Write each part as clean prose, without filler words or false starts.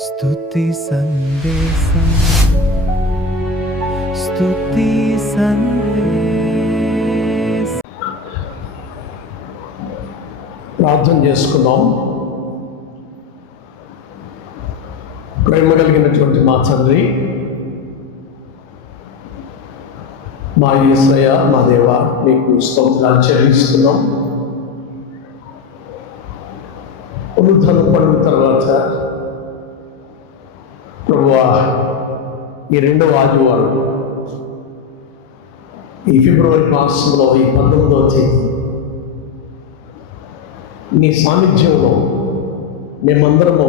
స్తుతి సందేశం స్తుతి సందేశం. ప్రార్థన చేసుకుందాం. ప్రేమ కలిగినటువంటి మా తండ్రి, మా యేసయ్య, మా దేవ, మీకు స్తోత్రాలు చెల్లిస్తున్నాం. పునరుద్ధరణ పడిన తర్వాత ప్రభువా, ఈ రెండవ ఆదివారం, ఈ ఫిబ్రవరి మాసంలో ఈ 19వ తేదీ నీ సాన్నిధ్యంలో మేమందరము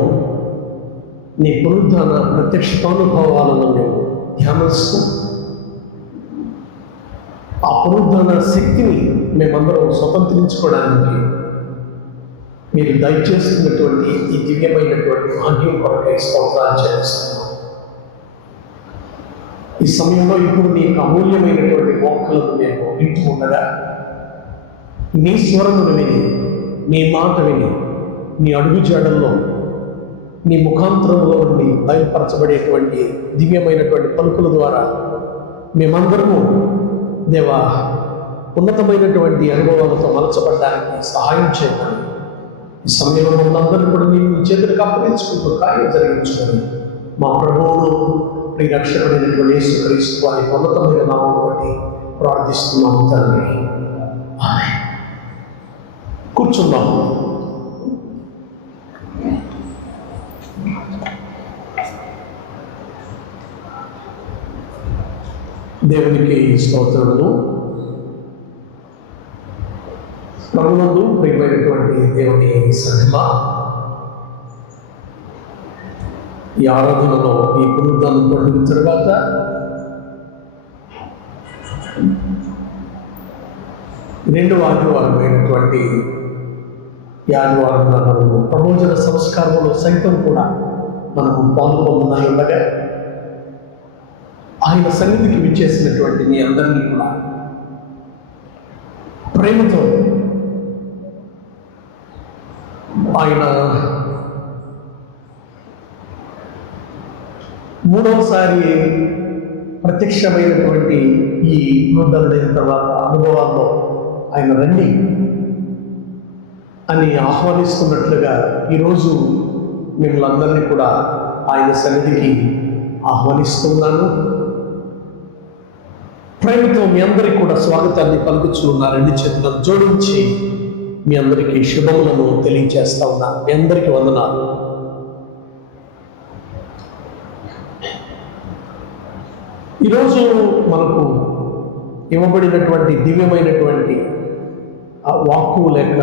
నీ పునరుద్ధరణ ప్రత్యక్షతానుభవాలను మేము ధ్యానిస్తూ ఆ పునరుద్ధరణ శక్తిని మేమందరం స్వతంత్రించుకోవడానికి మీరు దయచేస్తున్నటువంటి ఈ దివ్యమైనటువంటి భాగ్యం కొరకై స్తోత్రాలు చెల్లిస్తున్నాం. ఈ సమయంలో ఇప్పుడు నీకు అమూల్యమైనటువంటి మోక్కలను మేము వింటూ ఉండగా నీ స్వరమును విని, నీ మాట విని, నీ అడుగు జాడల్లో నీ ముఖాంతరంలో నుండి బయలుపరచబడేటువంటి దివ్యమైనటువంటి పలుకుల ద్వారా మేమందరము దేవా ఉన్నతమైనటువంటి అనుభవాలతో మలచబడడానికి సహాయం చేయమని ఈ సమయంలో మనందరినీ కూడా నేను నీ చేతులకు అప్పగించుకుంటూ కార్యం జరిగించుకొని మా ప్రభువును నీ రక్షకుడైనటువంటి యేసుక్రీస్తు వారి ఉన్నతమైన నామం బట్టి ప్రార్థిస్తున్నాము తండ్రి. ఆమేన్. కూర్చుందాము. దేవునికి స్తోత్రములు. ప్రభునందు ప్రియమైనటువంటి దేవుని సంఘమా, ఈ ఆరాధనలో ఈ పునరుద్ధరణ పండుగ తర్వాత రెండవ ఆదివారం అయినటువంటి ఈ ఆదివారం మనము ప్రబోధన సంస్కారంలో సైతం కూడా మనము పాల్గొంటున్నాయి ఉండగా ఆయన సన్నిధికి విచ్చేసినటువంటి మీ అందరినీ కూడా ప్రేమతో ఆయన మూడవసారి ప్రత్యక్షమైనటువంటి ఈ పునరుద్ధరణైన తర్వాత అనుభవాల్లో ఆయన రండి అని ఆహ్వానిస్తున్నట్లుగా ఈరోజు మిమ్మల్ని అందరినీ కూడా ఆయన సన్నిధికి ఆహ్వానిస్తున్నాను. ప్రేమతో మీ అందరికీ కూడా స్వాగతాన్ని పలుకుచున్న రెండు చేతులను జోడించి మీ అందరికీ శుభములను తెలియజేస్తా ఉన్నాను. మీ అందరికీ వందనాలు. ఈరోజు మనకు ఇవ్వబడినటువంటి దివ్యమైనటువంటి వాక్కు లేక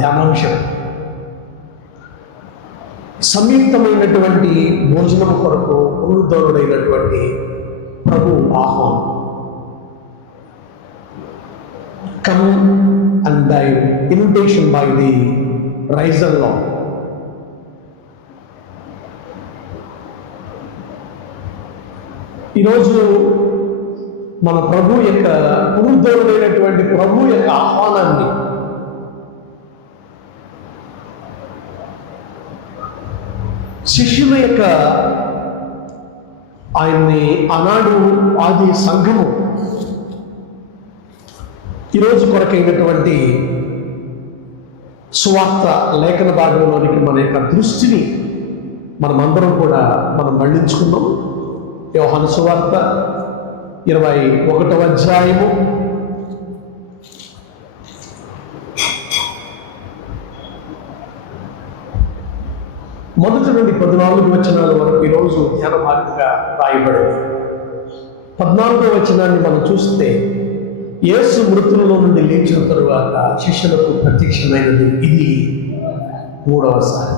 ధ్యానాంశం సంయుక్తమైనటువంటి భోజనం కొరకు పునరుద్ధరుడైనటువంటి ప్రభు ఆహ్వానం. Come and thy invitation by the risen Lord. ఈరోజు మన ప్రభు యొక్క పునరుద్ధరుడైనటువంటి ప్రభు యొక్క ఆహ్వానాన్ని శిష్యుల యొక్క ఆయన్ని ఆనాడు ఆది సంఘము ఈరోజు కొరకైనటువంటి సువార్త లేఖన భాగంలోనికి మన యొక్క దృష్టిని మనమందరం కూడా మనం మళ్లించుకున్నాం. యోహాను సువార్త 21వ అధ్యాయము 1 నుండి 14 వచనాల వరకు ఈరోజు ధ్యాన భాగంగా రాయబడింది. 14వ వచనాన్ని మనం చూస్తే, యేసు మృతులలో నుండి లేచిన తరువాత శిష్యులకు ప్రత్యక్షమైనది ఇది మూడవసారి.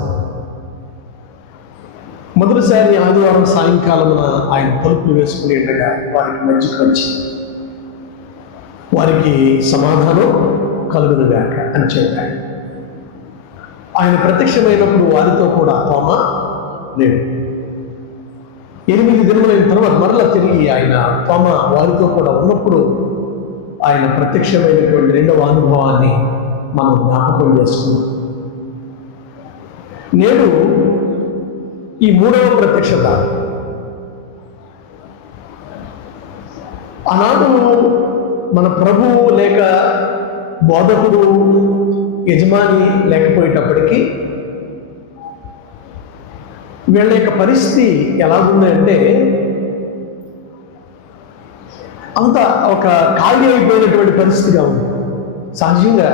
మొదటిసారి ఆదివారం సాయంకాలమున ఆయన తలుపులు వేసుకుని ఉండగా వారికి మధ్యకు వచ్చి వారికి సమాధానం కలుగునుగాక అని చెప్పాడు. ఆయన ప్రత్యక్షమైనప్పుడు వారితో కూడా తోమా లేడు. 8 దినములైన తర్వాత మరలా తిరిగి ఆయన తోమా వారితో కూడా ఉన్నప్పుడు ఆయన ప్రత్యక్షమైనటువంటి రెండవ అనుభవాన్ని మనం జ్ఞాపకం చేసుకున్నాం. నేడు ఈ మూడవ ప్రత్యక్షత ఆనాడు మన ప్రభువు లేక బోధకుడు యజమాని లేకపోయేటప్పటికీ వీళ్ళ యొక్క పరిస్థితి ఎలాగుందంటే అంత ఒక ఖాళీ అయిపోయినటువంటి పరిస్థితిగా ఉంది. సహజంగా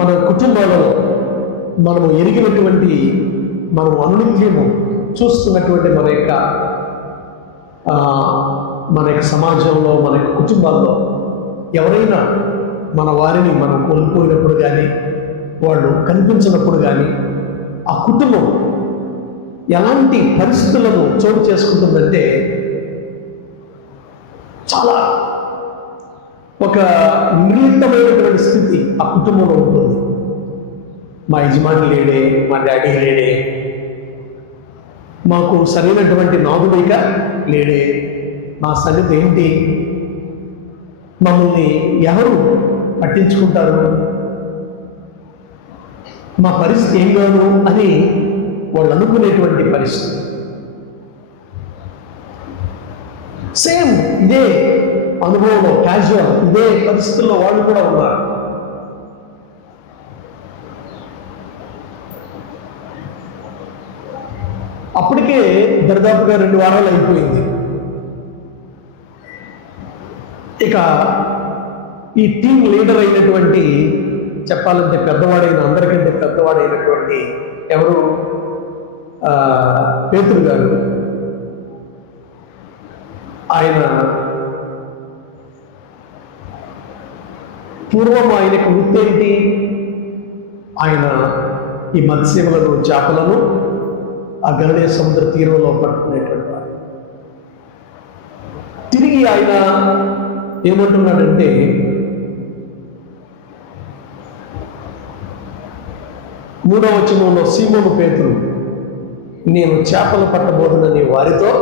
మన కుటుంబాలలో మనము ఎరిగినటువంటి మనము అనునిత్యము చూస్తున్నటువంటి మన యొక్క సమాజంలో మన యొక్క కుటుంబాల్లో ఎవరైనా మన వారిని మనం కోల్పోయినప్పుడు కానీ వాళ్ళు కనిపించినప్పుడు కానీ ఆ కుటుంబం ఎలాంటి పరిస్థితులను చోటు చేసుకుంటుందంటే చాలా ఒక నిర్లిప్తమైనటువంటి స్థితి ఆ కుటుంబంలో ఉంటుంది. మా యజమాని లేడే, మా డాడీ లేడే, మాకు సరైనటువంటి నాదుడిక లేడే, మా సంగతి ఏంటి, మమ్మల్ని ఎవరు పట్టించుకుంటారు, మా పరిస్థితి ఏం కాదు అని వాళ్ళు అనుకునేటువంటి పరిస్థితి. సేమ్ ఇదే అనుభవంలో క్యాజువల్ ఇదే పరిస్థితుల్లో వాళ్ళు కూడా ఉన్నారు. అప్పటికే దరిదాపుగా 2 వారాలు అయిపోయింది. ఇక ఈ టీం లీడర్ అయినటువంటి, చెప్పాలంటే పెద్దవాడైన, అందరికంటే పెద్దవాడైనటువంటి ఎవరు, పేతురు గారు, ఆయన పూర్వం ఆయనకు వృత్తి ఏంటి? ఆయన ఈ మత్స్యములను, చేపలను ఆ గలిలయ సముద్ర తీరంలో పట్టుకునేటువంటి వారు. తిరిగి ఆయన ఏమంటున్నాడంటే, మూడవ వచనంలో సీమోను పేతురు నేను చేపలు పట్టబోతునని వారితో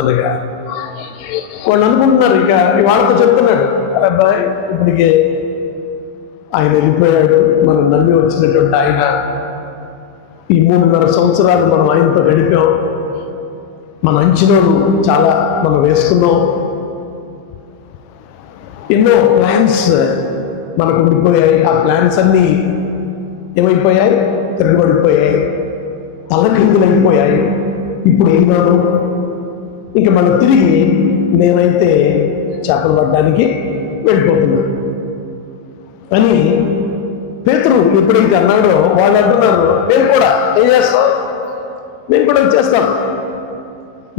అనగా, వాళ్ళు అనుకుంటున్నారు, ఇక వాళ్ళతో చెప్తున్నాడు, అబ్బాయి ఇప్పటికే ఆయన వెళ్ళిపోయాడు, మనం నమ్మి వచ్చినటువంటి ఆయన, ఈ 3.5 సంవత్సరాలు మనం ఆయనతో గడిపాం, మన అంచనాలు చాలా మనం వేసుకున్నాం, ఎన్నో ప్లాన్స్ మనకు ఉండిపోయాయి, ఆ ప్లాన్స్ అన్నీ ఏమైపోయాయి? తిరగబడిపోయాయి, తలక్రిందులైపోయాయి. ఇప్పుడు ఏం కాదు, ఇంకా మనం తిరిగి నేనైతే చేపలు పట్టడానికి వెళ్ళిపోతున్నాను అని పేతురు ఎప్పుడైతే అన్నాడో వాళ్ళు అంటున్నారు, మేము కూడా ఏం చేస్తాం,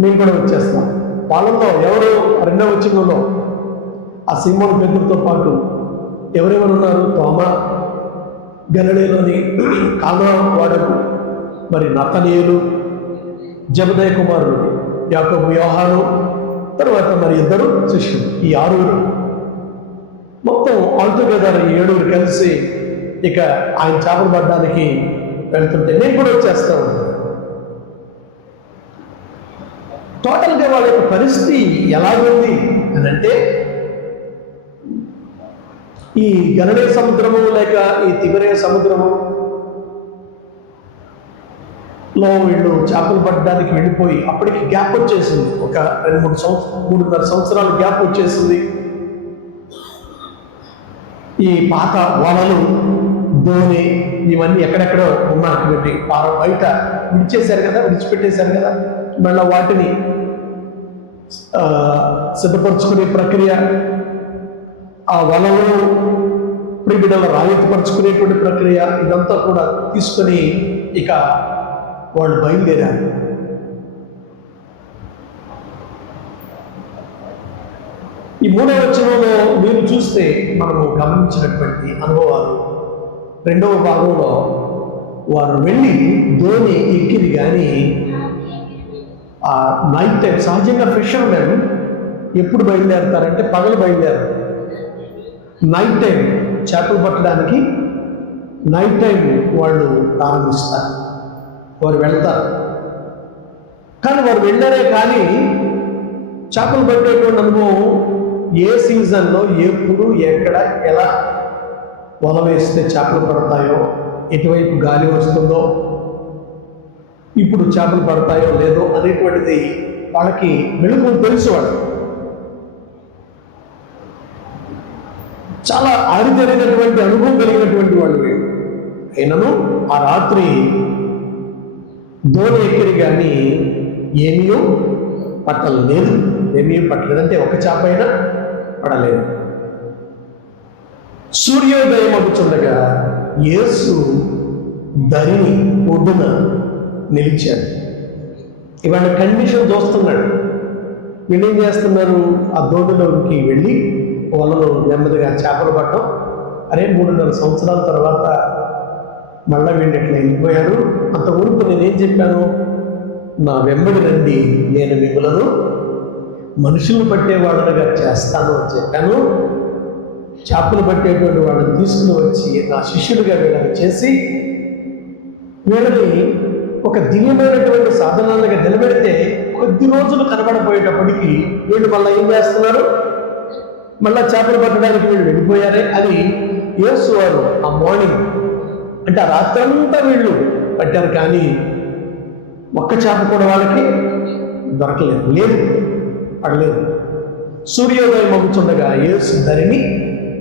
మేము కూడా వచ్చేస్తాం. వాళ్ళలో ఎవరు 2వ వచనంలో ఆ సీమోను పేతురుతో పాటు ఎవరెవరు ఉన్నారు? తోమా, గలిలయలోని కానా వాడకు, మరి నతనయేలు, జెబెదయి కుమారుడు యాకోబు, యోహాను, తర్వాత మరి 2 శిష్యులు, ఈ 6 మొత్తం ఆల్టుగెదర్ 7 కలిసి ఇక ఆయన చేపలు పడడానికి వెళ్తుంటే నేను కూడా వచ్చేస్తాను. టోటల్గా వాళ్ళ యొక్క పరిస్థితి ఎలాగుంది అని అంటే, ఈ గలిలయ సముద్రము లేక ఈ తిబెరియ సముద్రము లో వీళ్ళు చేపలు పట్టడానికి వెళ్ళిపోయి అప్పటికి గ్యాప్ వచ్చేసింది, ఒక 3.5 సంవత్సరాలు గ్యాప్ వచ్చేసింది. ఈ పాత వలలు, దోణి ఇవన్నీ ఎక్కడెక్కడో ఉన్నటువంటి బయట విడిచిపెట్టేశారు కదా, మళ్ళీ వాటిని సిద్ధపరచుకునే ప్రక్రియ, ఆ వలలను బిడ్డల రాయత్పరచుకునేటువంటి ప్రక్రియ, ఇదంతా కూడా తీసుకొని ఇక వాళ్ళు బయలుదేరారు. ఈ 3వ వచనంలో మీరు చూస్తే మనము గమనించినటువంటి అనుభవాలు, 2వ భాగంలో వారు వెళ్ళి దోణి ఎక్కింది కానీ ఆ నైట్ టైం, సహజంగా ఫిషర్మెన్ ఎప్పుడు బయలుదేరుతారంటే పగలు బయలుదేరారు. నైట్ టైం చేపలు పట్టడానికి నైట్ టైం వాళ్ళు ప్రారంభిస్తారు, వారు వెళ్తారు. కానీ వారు వెళ్ళారే కానీ చేపలు పట్టేటువంటి అనుభవం ఏ సీజన్లో, ఎప్పుడు, ఎక్కడ, ఎలా వల వేస్తే చేపలు పడతాయో, ఎటువైపు గాలి వస్తుందో, ఇప్పుడు చేపలు పడతాయో లేదో అనేటువంటిది వాళ్ళకి మెళుకువలు తెలుసు. వాళ్ళు చాలా ఆరితేరినటువంటి అనుభవం కలిగినటువంటి వాళ్ళు. అయినను ఆ రాత్రి దోణి ఎక్కిరి కానీ ఏమీ పట్టలేదు. ఏమీ పట్టలేదంటే ఒక చేప అయినా పడలేదు. సూర్యోదయం అవుతుండగా యేసు దరిని ఒడ్డున నిలిచాడు. ఇవాళ కండిషన్ చూస్తున్నాడు. వీళ్ళు ఏం చేస్తున్నారు? ఆ దోణిలోకి వెళ్ళి వలలో నెమ్మదిగా చేపలు పట్టడం. అరే 3.5 సంవత్సరాల తర్వాత మళ్ళా వీళ్ళు ఎట్లా వెళ్ళిపోయారు? అంత ఊరుకు నేనేం చెప్పాను? నా వెంబడి రండి, నేను మిమ్మలను మనుషులను పట్టేవాళ్ళగా చేస్తాను అని చెప్పాను. చేపలు పట్టేటువంటి వాళ్ళని తీసుకుని వచ్చి నా శిష్యుడిగా వీళ్ళని చేసి వీళ్ళని ఒక దివ్యమైనటువంటి సాధనాలుగా నిలబెడితే కొద్ది రోజులు కనబడపోయేటప్పటికీ వీళ్ళు మళ్ళీ ఏం చేస్తున్నారు? మళ్ళా చేపలు పట్టడానికి వీళ్ళు వెళ్ళిపోయారే అని యేసు వారు ఆ మార్నింగ్ అంటే ఆ రాత్రంతా వీళ్ళు పట్టారు, కానీ ఒక్క చేప కూడా వాళ్ళకి దొరకలేదు. లేదు, పడలేదు. సూర్యోదయం అవుతుండగా యేసు ధరిని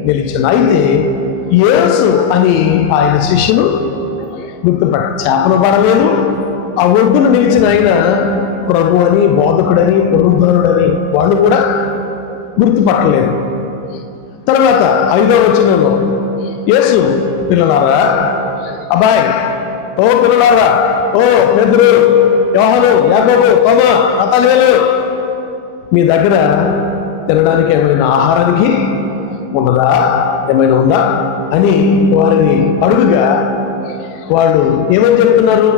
నిలిచాను. అయితే యేసు అని ఆయన శిష్యులు గుర్తుపట్ట. చేపలు పడలేదు. ఆ ఒడ్డును నిలిచిన ఆయన ప్రభు అని, బోధకుడని, పునరుద్ధరుడని వాళ్ళు కూడా గుర్తుపట్టలేదు. తర్వాత 5వ వచనంలో యేసు, పిల్లలారా, అబ్బాయ్, ఓ పిల్లలారా, ఓ పెద్దరు, యోహాను, యాకోబు, తోమా, నతనయేలు, మీ దగ్గర తినడానికి ఏమైనా ఆహారానికి ఉన్నదా? ఏమైనా ఉందా అని వారిని అడుగుగా వాళ్ళు ఏమని చెప్తున్నారు?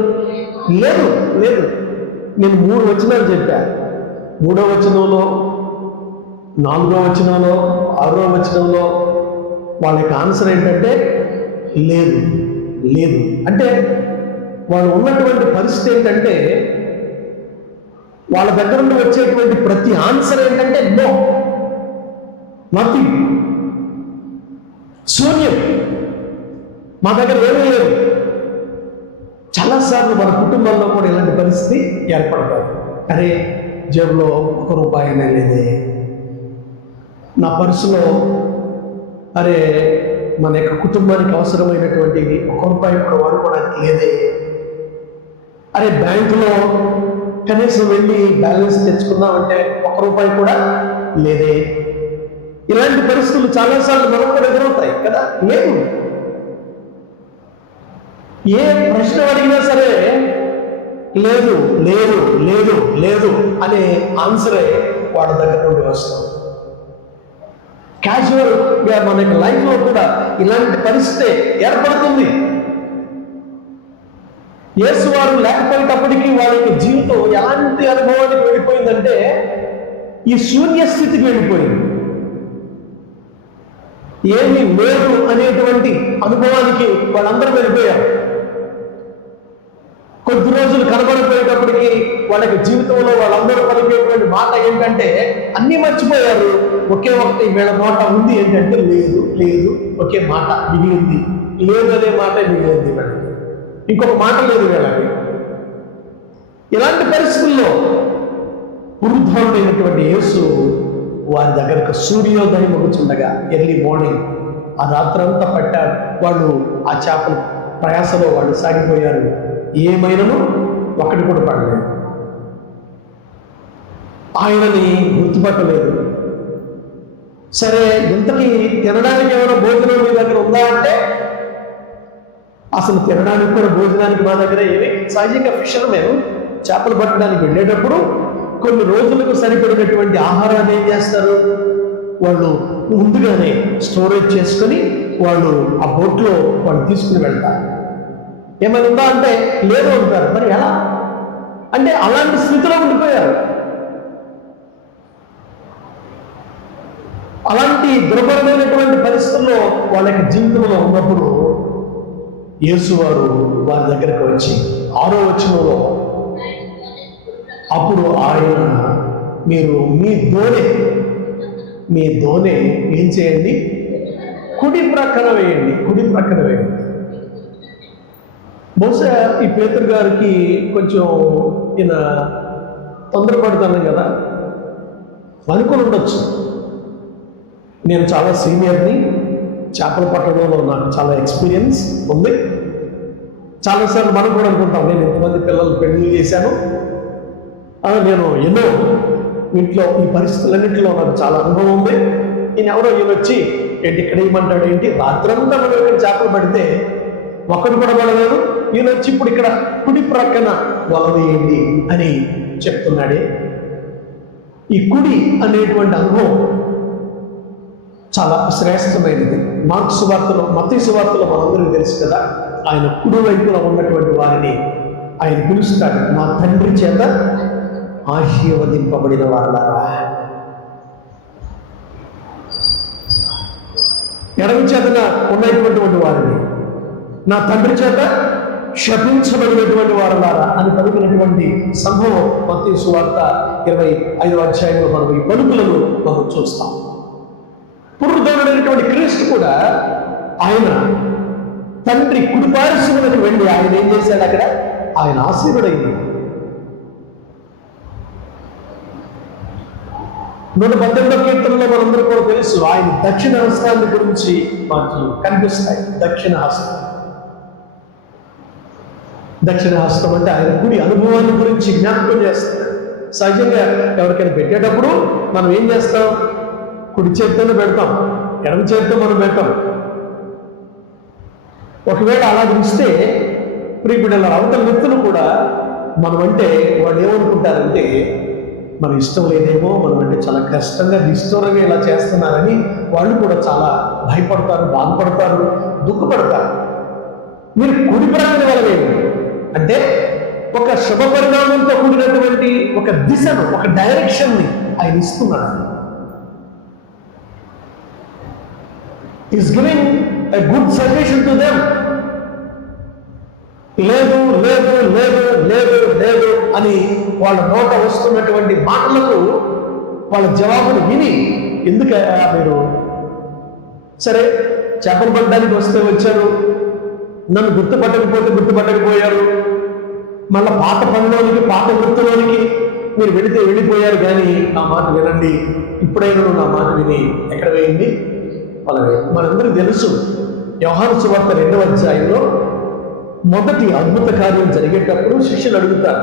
లేదు, లేదు. నేను 3 వచనాలు చెప్పా. 3వ వచనంలో, 4వ వచనంలో, 6వ వచనంలో వాళ్ళ యొక్క ఆన్సర్ ఏంటంటే లేదు, లేదు. అంటే వాళ్ళు ఉన్నటువంటి పరిస్థితి ఏంటంటే వాళ్ళ దగ్గర నుండి వచ్చేటువంటి ప్రతి ఆన్సర్ ఏంటంటే నో, నథింగ్, శూన్యం, మా దగ్గర ఏమీ లేదు. చాలాసార్లు మన కుటుంబంలో కూడా ఇలాంటి పరిస్థితి ఏర్పడతారు. అరే జేబులో 1 రూపాయి అయినా లేదే, నా పర్సులో అరే మన యొక్క కుటుంబానికి అవసరమైనటువంటి 1 రూపాయి కూడా వాడుకోవడానికి లేదే, అరే బ్యాంకులో కనీసం వెళ్ళి బ్యాలెన్స్ తెచ్చుకుందామంటే 1 రూపాయి కూడా లేదే. ఇలాంటి పరిస్థితులు చాలాసార్లు మనం కూడా ఎదురవుతాయి కదా. లేదు, ఏ ప్రశ్న అడిగినా సరే లేదు, లేదు, లేదు, లేదు అనే ఆన్సరే వాళ్ళ దగ్గర నుండి వస్తుంది. క్యాజువల్గా మన యొక్క లైఫ్లో కూడా ఇలాంటి పరిస్థితి ఏర్పడుతుంది. యేసు వారు లేకపోయేటప్పటికీ వాళ్ళ యొక్క జీవితం ఎలాంటి అనుభవానికి వెళ్ళిపోయిందంటే ఈ శూన్య స్థితికి వెళ్ళిపోయింది. ఏమీ లేదు అనేటువంటి అనుభవానికి వాళ్ళందరూ వెళ్ళిపోయారు. కొద్ది రోజులు కనబడిపోయేటప్పటికి వాళ్ళకి జీవితంలో వాళ్ళందరూ పలికేటువంటి మాట ఏంటంటే అన్నీ మర్చిపోయారు. ఒకే ఒకటి వీళ్ళ మాట ఉంది ఏంటంటే లేదు, లేదు, ఒకే మాట మిగిలింది. లేదు అనే మాట మిగిలింది వీళ్ళకి, ఇంకొక మాట లేదు వీళ్ళకి. ఇలాంటి పరిస్థితుల్లో పునరుద్ధరుడైనటువంటి యేసు వారి దగ్గరకు సూర్యోదయం అవుతుండగా ఎర్లీ మార్నింగ్ ఆ రాత్రంతా పట్టారు వాళ్ళు. ఆ చేపల ప్రయాసలో వాళ్ళు సాగిపోయారు. ఏమైనాను ఒకటి కూడా పడలేదు. ఆయనని గుర్తుపట్టలేదు. సరే, ఇంతకీ తినడానికి ఏమైనా భోజనం మీ దగ్గర ఉందా అంటే అసలు తినడానికి కూడా భోజనానికి మా దగ్గర ఏమి. సహజంగా ఫిషర్మెన్ చేపలు పట్టడానికి వెళ్ళేటప్పుడు కొన్ని రోజులకు సరిపడినటువంటి ఆహారాన్ని ఏం చేస్తారు? వాళ్ళు ముందుగానే స్టోరేజ్ చేసుకొని వాళ్ళు ఆ బోట్లో వాళ్ళు తీసుకుని వెళ్తారు. ఏమైనా ఉందా అంటే లేదు అంటారు. మరి ఎలా అంటే అలాంటి స్థితిలో ఉండిపోయారు. అలాంటి దుర్భరమైనటువంటి పరిస్థితుల్లో వాళ్ళ యొక్క జీవితంలో ఉన్నప్పుడు యేసు వారు వారి దగ్గరకు వచ్చి 6వ వచనంలో అప్పుడు ఆయన మీరు మీ దోణి ఏం చేయండి? కుడి ప్రక్కన వేయండి, కుడి ప్రక్కన వేయండి. బహుశా ఈ పేతురు గారికి కొంచెం ఈయన తొందరపడుతున్నాం కదా అనుకుని ఉండొచ్చు. నేను చాలా సీనియర్ని, చేపలు పట్టడంలో నాకు చాలా ఎక్స్పీరియన్స్ ఉంది. చాలాసార్లు మనం కూడా అనుకుంటాం, నేను ఎంతమంది పిల్లలు పెళ్లి చేశాను, నేను ఎన్నో ఇంట్లో ఈ పరిస్థితులన్నింటిలో నాకు చాలా అనుభవం ఉంది. ఈయన వచ్చి ఏంటి ఇక్కడ ఏమంటాడు ఏంటి, రాత్రంతా మనం ఇక్కడ చేపలు పడితే ఒక్కడు కూడా పడలేదు, ఈయన వచ్చి ఇప్పుడు ఇక్కడ కుడి ప్రక్కన వల వేయండి అని చెప్తున్నాడే. ఈ కుడి అనేటువంటి అనుభవం చాలా శ్రేష్టమైనది. మార్కు సువార్తలో, మత్తయి సువార్తలో మనందరికీ తెలుసు కదా, ఆయన కుడి వైపులో ఉన్నటువంటి వారిని ఆయన పిలుస్తాడు, నా తండ్రి చేత ఆశీర్వదింపబడిన వారలారా. ఎడమ చేతన ఉన్నటువంటి వారిని నా తండ్రి చేత శపించబడినటువంటి వారలారా అని పలికినటువంటి సంభవం మత్తయి సువార్త 25వ అధ్యాయంలో మనం ఈ పలుకులను మనం చూస్తాం. పునరుద్ధరణమైనటువంటి క్రీస్తు కూడా ఆయన తండ్రి కుడిపార్శ్వమునకు వెళ్ళి ఆయన ఏం చేశాడు, అక్కడ ఆయన ఆశీర్వడైంది. 118వ కీర్తనలో మనందరూ కూడా తెలుసు, ఆయన దక్షిణ హస్తాన్ని గురించి మనకి కనిపిస్తాయి. దక్షిణ హస్తం అంటే ఆయన కుడి అనుభవాన్ని గురించి జ్ఞాపకం చేస్తాడు. సహజంగా ఎవరికైనా పెట్టేటప్పుడు మనం ఏం చేస్తాం, కుడి చేతితోనే పెడతాం, ఎడమ చేతితో మనం పెట్టాం. ఒకవేళ అలా ఇస్తే ప్రియబిడ్డల అవతల వ్యక్తులు కూడా మనం అంటే వాళ్ళు ఏమనుకుంటారంటే మన ఇష్టం లేదేమో, మనం అంటే చాలా కష్టంగా నిష్ఠూరంగా ఇలా చేస్తున్నారని వాళ్ళు కూడా చాలా భయపడతారు, బాధపడతారు, దుఃఖపడతారు. మీరు కుడి ప్రక్కన వలవేమి అంటే ఒక శుభ పరిణామంతో కూడినటువంటి ఒక దిశను, ఒక డైరెక్షన్ని ఆయన ఇస్తున్నాడు. Is giving a good suggestion to them. లేదు లేదు లేదు లేదు లేదు అని వాళ్ళ నోట వస్తున్నటువంటి మాటలకు వాళ్ళ జవాబులు విని, ఎందుకయ్యా మీరు సరే చేపలు పట్టడానికి వస్తే వచ్చారు, నన్ను గుర్తుపట్టకపోయారు, మళ్ళీ పాత పనిలోనికి పాత వృత్తిలోనికి మీరు వెళితే వెళ్ళిపోయారు, కానీ నా మాట వినండి, ఇప్పుడైనా నా మాట విని ఎక్కడ వేయండి మనందరికీ తెలుసు. యోహాను సువార్త 2వ అధ్యాయంలో మొదటి అద్భుత కార్యం జరిగేటప్పుడు శిష్యులు అడుగుతారు,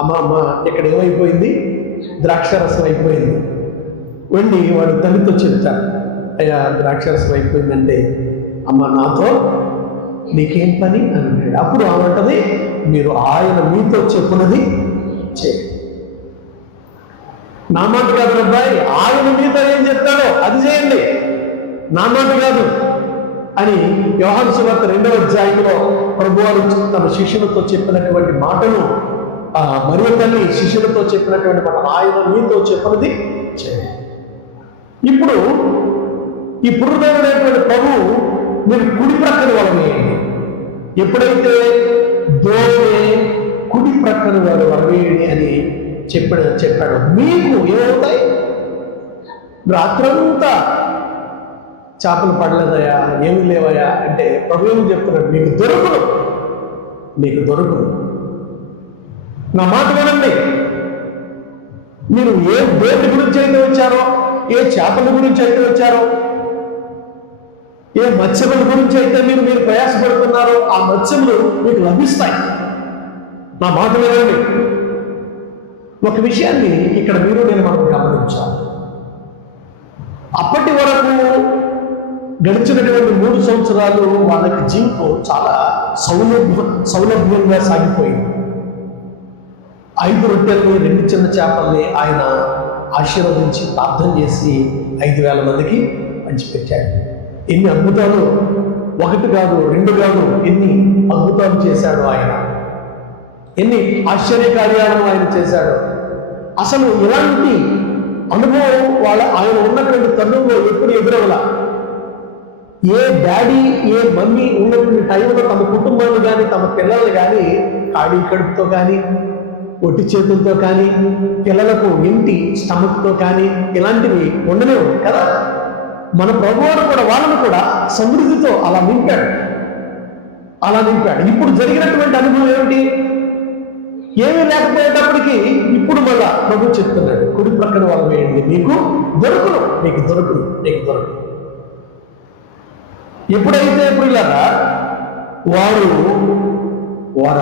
అమ్మ ఇక్కడ ఏమైపోయింది, ద్రాక్షారసం అయిపోయింది. వెళ్ళి వాడు తల్లితో చెప్తారు, అయ్యా ద్రాక్షారసం అయిపోయిందంటే, అమ్మ నాతో నీకేం పని అని అంటాడు. అప్పుడు ఆమంటది, మీరు ఆయన మీతో చెప్పున్నది చేయండి. నా మాట కాదు అబ్బాయి, ఆయన మీతో ఏం చెప్తాడో అది చేయండి, నా మాట కాదు అని యోహాను సువార్త 2వ అధ్యాయంలో ప్రభువారు తన శిష్యులతో చెప్పినటువంటి మాటను, మరియ తల్లి శిష్యులతో చెప్పినటువంటి మాట, ఆయన మీతో చెప్పినది చేయండి. ఇప్పుడు ఈ పునరుద్ధరణమైనటువంటి ప్రభువు మీరు కుడి ప్రక్కన వలవేయండి. ఎప్పుడైతే దోవే కుడి ప్రక్కన వారు వలవేయండి అని చెప్పాడు, మీకు ఏమవుతాయి, రాత్రంతా చేపలు పడలేదయా, ఏమి లేవయా అంటే ప్రభు ఏమి చెప్తున్నాడు, మీకు దొరుకును. నా మాట వినండి, మీరు ఏ దేని గురించి అయితే వచ్చారో, ఏ చేపల గురించి అయితే వచ్చారో, ఏ మత్స్యముల గురించి అయితే మీరు ప్రయాసపడుతున్నారో ఆ మత్స్యములు మీకు లభిస్తాయి. నా మాట వినండి. ఒక విషయాన్ని ఇక్కడ నేను మనం గమనించాలి. అప్పటి వరకు గడిచినటువంటి 3 సంవత్సరాలు వాళ్ళకి జీవితం చాలా సౌలభ్యంగా సాగిపోయింది. 5 రొట్టెల్ని 2 చిన్న చేపల్ని ఆయన ఆశీర్వదించి ప్రార్థన చేసి 5,000 మందికి పంచిపెట్టాడు. ఎన్ని అద్భుతాలు, 1 కాదు 2 కాదు, ఎన్ని అద్భుతాలు చేశాడు ఆయన, ఎన్ని ఆశ్చర్యకార్యాలను ఆయన చేశాడు. అసలు ఇలాంటి అనుభవం ఆయన ఉన్నటువంటి తరుణంలో ఎప్పుడు ఎదురవల. ఏ డాడీ ఏ మమ్మీ ఉన్నటువంటి టైంలో తమ కుటుంబాన్ని కానీ తమ పిల్లల్ని కానీ ఖాళీ కడుపుతో కానీ ఒట్టి చేతులతో కానీ పిల్లలకు ఎంటి స్టమక్తో కానీ ఇలాంటివి ఉండలేవు కదా. మన ప్రభువాడు కూడా వాళ్ళను కూడా సమృద్ధితో అలా నింపాడు. అలా నింపాడు. ఇప్పుడు జరిగినటువంటి అనుభవం ఏమిటి? ఏమీ లేకపోయేటప్పటికి ఇప్పుడు మళ్ళా ప్రభు చెప్తున్నాడు, కుడి ప్రక్కన వాళ్ళు వేయండి, మీకు దొరుకును, మీకు దొరుకును, మీకు దొరుకును. ఎప్పుడైతే ఇలాగా వారు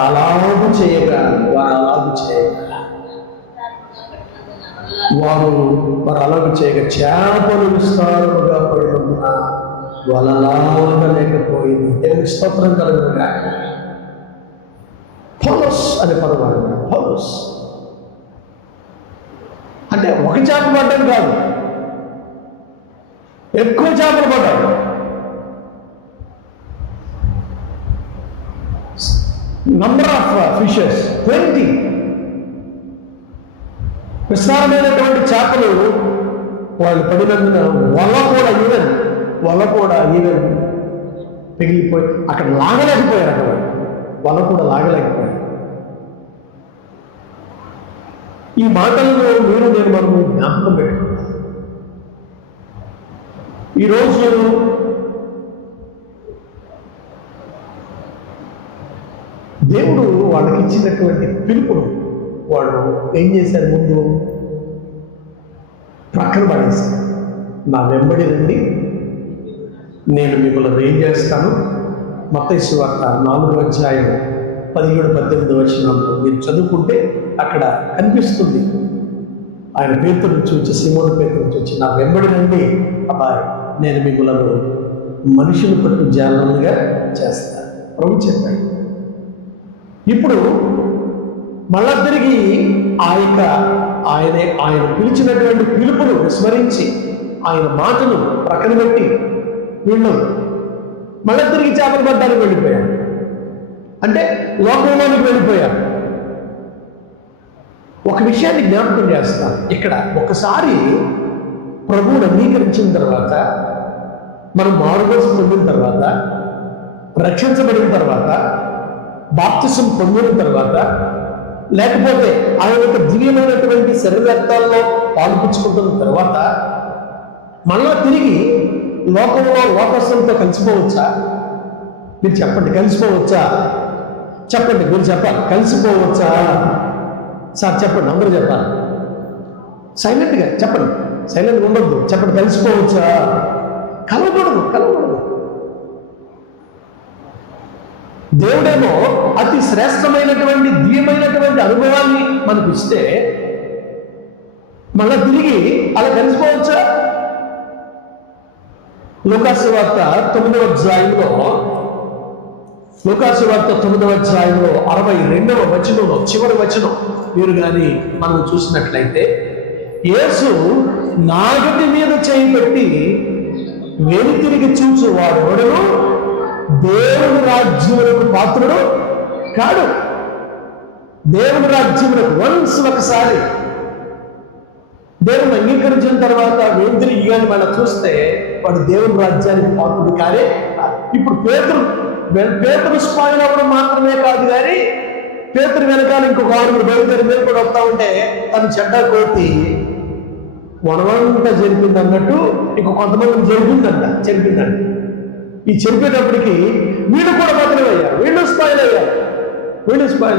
అలాగూ చేయగా వారు అలాగూ చేయగా చేపలు విస్తారముగా పడినందున వాళ్ళలాగా లేకపోయింది. దేవుని స్తోత్రం కలుగునుగా. పౌలోస్ అనే పదం వాడు. పౌలోస్ అంటే ఒక చేప పడ్డం కాదు, ఎక్కువ చేపలు పడ్డాడు. Number of fishes 20. విస్తారమైనటువంటి చేపలు వాళ్ళు పడినందున వల కూడా ఈవెన్ పిగిలిపోయి అక్కడ లాగలేకపోయారు. అక్కడ వల కూడా లాగలేకపోయారు. ఈ మాటలను నేను మనము జ్ఞాపకం పెట్టుకున్నాం. ఈరోజు దేవుడు వాళ్ళకి ఇచ్చినటువంటి పిలుపును వాడు ఏం చేశారు? ముందు ప్రక్కన పడేశారు. నా వెంబడి రండి, నేను మిమ్మల్ని ఏం చేస్తాను. మత్తయి సువార్త 4వ అధ్యాయం 17-18 వచనంలో మీరు చదువుకుంటే అక్కడ కనిపిస్తుంది. ఆయన పేతురుని చూచి, సీమోను పేతురుని చూచి, నా వెంబడి రండి అబ్బాయి, నేను మిమ్మల్ని మనుషులు పట్టు జాలనుగా చేస్తాను ప్రభు చెప్పాడు. ఇప్పుడు మళ్ళా తిరిగి ఆయన పిలిచినటువంటి పిలుపును విస్మరించి ఆయన మాటను ప్రక్కన పెట్టి వీళ్ళు మళ్ళా తిరిగి చేపలు పడ్డానికి వెళ్ళిపోయారు. అంటే లోకంలోనికి వెళ్ళిపోయారు. ఒక విషయాన్ని జ్ఞాపకం చేస్తాను ఇక్కడ. ఒకసారి ప్రభువును అంగీకరించిన తర్వాత, మనం మారుమనసు పొందిన తర్వాత, రక్షించబడిన తర్వాత, బాప్తిసం పొందిన తర్వాత, లేకపోతే ఆయన యొక్క దివ్యమైనటువంటి శరీరత్వాల్లో పాల్పుచ్చుకుంటున్న తర్వాత మళ్ళా తిరిగి లోకంలో లోకస్తులతో కలిసిపోవచ్చా? మీరు చెప్పండి, కలిసిపోవచ్చా? చెప్పండి, మీరు చెప్పాలి, కలిసిపోవచ్చా? సార్ చెప్పండి, అందరూ చెప్పాలి. సైలెంట్గా చెప్పండి, సైలెంట్గా ఉండొద్దు. చెప్పండి, కలిసిపోవచ్చా? కలవకూడదు. దేవుడేమో అతి శ్రేష్టమైనటువంటి దివ్యమైనటువంటి అనుభవాన్ని మనకు ఇస్తే మళ్ళా తిరిగి అలా కలిసిపోవచ్చా? లూకాసు వార్త 9వ అధ్యాయంలో 62వ వచనంలో చివరి వచనం మీరు కానీ మనం చూసినట్లయితే, యేసు నాగటి మీద చేయి పెట్టి వెను తిరిగి చూచువాడు ఎవడను దేవుని రాజ్యములకు పాత్రుడు కాడు. దేవుని రాజ్యములకు ఒకసారి దేవుని అంగీకరించిన తర్వాత వెను తిరిగి కానీ మనం చూస్తే వాడు దేవుని రాజ్యానికి పాత్రుడు కాదే. ఇప్పుడు పేతురు స్పాయిల్ అవ్వడం మాత్రమే కాదు, కానీ పేతురు వెనకాల ఇంకొక 6 బయలుదేరి మీద కూడా వస్తా ఉంటే తను చెడ్డ కోతి వనవంతా జరిపింది అన్నట్టు ఇంకో కొంతమంది జరిపిందంట. ఈ చెరిపేటప్పటికి వీళ్ళు కూడా బదులయ్యారు, వీళ్ళు స్పాయిల్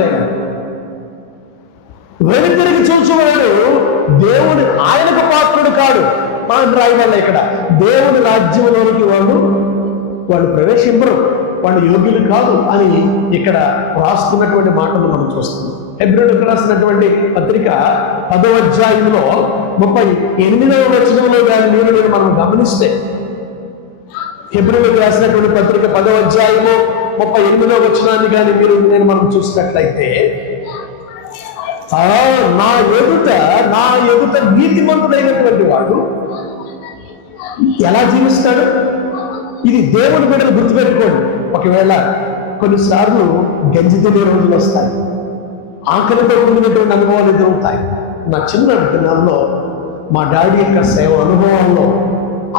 అయ్యారు. వెను తిరిగి చూసేవాడు దేవుని ఆయనకు పాత్రుడు కాడు. మనం రాయవల్ల ఇక్కడ దేవుని రాజ్యంలోనికి వాళ్ళు ప్రవేశింపరు, వాళ్ళు యోగ్యులు కాదు అని ఇక్కడ రాస్తున్నటువంటి మాటలు మనం చూస్తున్నాం. హెబ్రీయులకు రాసినటువంటి పత్రిక 10వ అధ్యాయంలో 38వ వచనంలో కానీ నేను మనం గమనిస్తే, హెబ్రీయులకు రాసినటువంటి పత్రిక 10వ అధ్యాయము 38వ వచనాన్ని కానీ మనం చూసినట్లయితే, నా ఎదుట నీతిమంతుడైనటువంటి వాడు ఎలా జీవిస్తాడు? ఇది దేవుని బిడ్డలు గుర్తుపెట్టుకోండి. ఒకవేళ కొన్నిసార్లు గంజి తినే రోజులు వస్తాయి, ఆకలితో పొందినటువంటి అనుభవాలు ఎదురవుతాయి. నా చిన్న దినాల్లో మా డాడీ యొక్క సేవ అనుభవాల్లో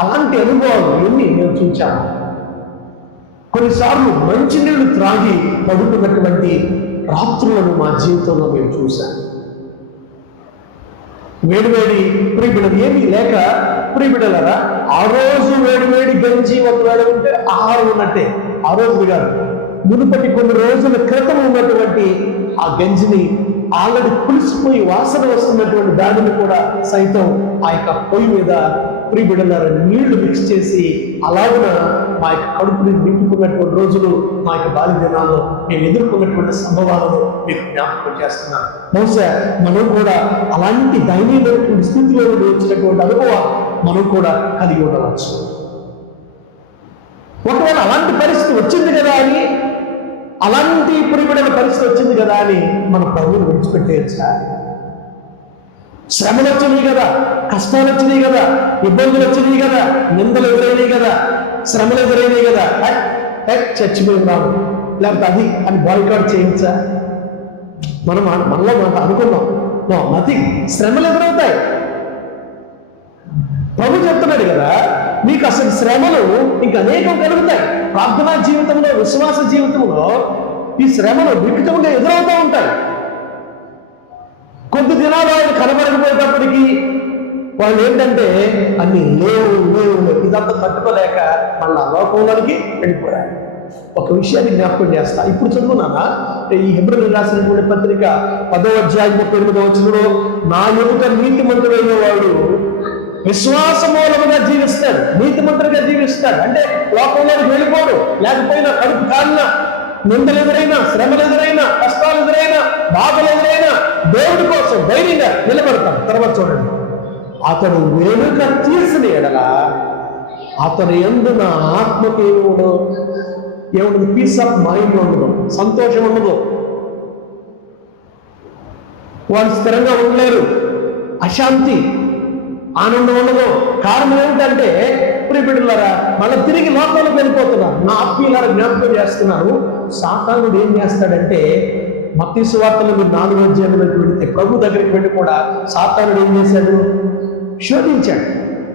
అలాంటి అనుభవాలు ఎన్ని నేను చూచాను. కొన్నిసార్లు మంచినీళ్ళు త్రాగి పడుకున్నటువంటి రాత్రులను మా జీవితంలో మేము చూశాను. వేడివేడి ప్రియబిడలు ఏమీ లేక, ప్రియబిడలరా, ఆ రోజు వేడివేడి గంజి ఒకవేళ ఉంటే ఆహారం ఉన్నట్టే. ఆ రోజు కాదు, మునుపటి కొన్ని రోజుల క్రితం ఉన్నటువంటి ఆ గంజిని ఆల్రెడీ పులిసిపోయి వాసన వస్తున్నటువంటి దానిని కూడా సైతం ఆ యొక్క పొయ్యి మీద ప్రియబిడ్డలారా నీళ్లు మిక్స్ చేసి అలాగున మా యొక్క కడుపుని నింపుకున్నటువంటి రోజులు మా యొక్క బాల్య దినాల్లో మేము ఎదుర్కొన్నటువంటి సంభవాలను మీకు జ్ఞాపకం చేస్తున్నాను. బహుశా మనం కూడా అలాంటి దయనీయమైనటువంటి స్థితిలో నుండి వచ్చినటువంటి అనుభవం మనం కూడా కలిగి ఉండవచ్చు. ఒకవేళ అలాంటి పరిస్థితి వచ్చింది కదా అని, అలాంటి ప్రియబిడ్డల పరిస్థితి వచ్చింది కదా అని మన ప్రభువుని విడిచిపెట్టేయచ్చా? శ్రమలు వచ్చినాయి కదా, కష్టాలు వచ్చినాయి కదా, ఇబ్బందులు వచ్చినాయి కదా, నిందలు ఎదురైనాయి కదా, శ్రమలు ఎదురైనాయి కదా, చచ్చిపోయి రావు లేకపోతే అది అని బాయ్కాట్ చేయించా? మనం మనలో మాట అనుకున్నాం, అది శ్రమలు ఎదురవుతాయి. ప్రభు చెప్తున్నాడు కదా, మీకు అసలు శ్రమలు ఇంకా అనేకం కలుగుతాయి. ప్రార్థనా జీవితంలో, విశ్వాస జీవితంలో ఈ శ్రమలు వికటంగా ఎదురవుతూ ఉంటాయి. కొద్ది దినాలు ఆయన కనబడకపోయేటప్పటికీ వాళ్ళు ఏంటంటే అన్ని లేవు ఇదంతా తట్టుకోలేక మళ్ళా లోకంలోనికి వెళ్ళిపోయారు. ఒక విషయాన్ని జ్ఞాపకం చేస్తా, ఇప్పుడు చదువునానా ఈ హెబ్రీయులకు రాసినటువంటి పత్రిక 10వ అధ్యాయం 38వ వచనంలో, నా ఎదుట నీతిమంతుడైన వాడు విశ్వాస మూలముగా జీవిస్తాడు, నీతిమంతుడిగా జీవిస్తాడు. అంటే లోకంలోకి వెళ్ళిపోడు, లేకపోయినా కడుపు కాలిన, నిందలు ఎదురైనా, శ్రమలు ఎదురైనా, కష్టాలు ఎదురైనా, బాధలు ఎదురైనా దేవుడి కోసం ధైర్యంగా నిలబడతాడు. తర్వాత చూడండి, అతడు వెనుక తీసిన ఎడల అతను యందు నా ఆత్మకి ఏముండదు, పీస్ ఆఫ్ మైండ్ ఉండదు, సంతోషం ఉండదు, వాళ్ళు స్థిరంగా ఉండలేరు, అశాంతి, ఆనందం ఉండదు. కారణం ఏమిటంటే ప్రియబిడ్డలారా మళ్ళీ తిరిగి లోకంలోకి వెళ్ళిపోతున్నారు. నా ఆత్మీయులారా జ్ఞాపకం చేస్తున్నారు, సాతానుడు ఏం చేస్తాడంటే మత్తయి సువార్తలో మీరు 4వ అధ్యాయంలోకి వెళితే ప్రభు దగ్గరికి వెళ్ళి కూడా సాతానుడు ఏం చేశాడు? శోధించాడు.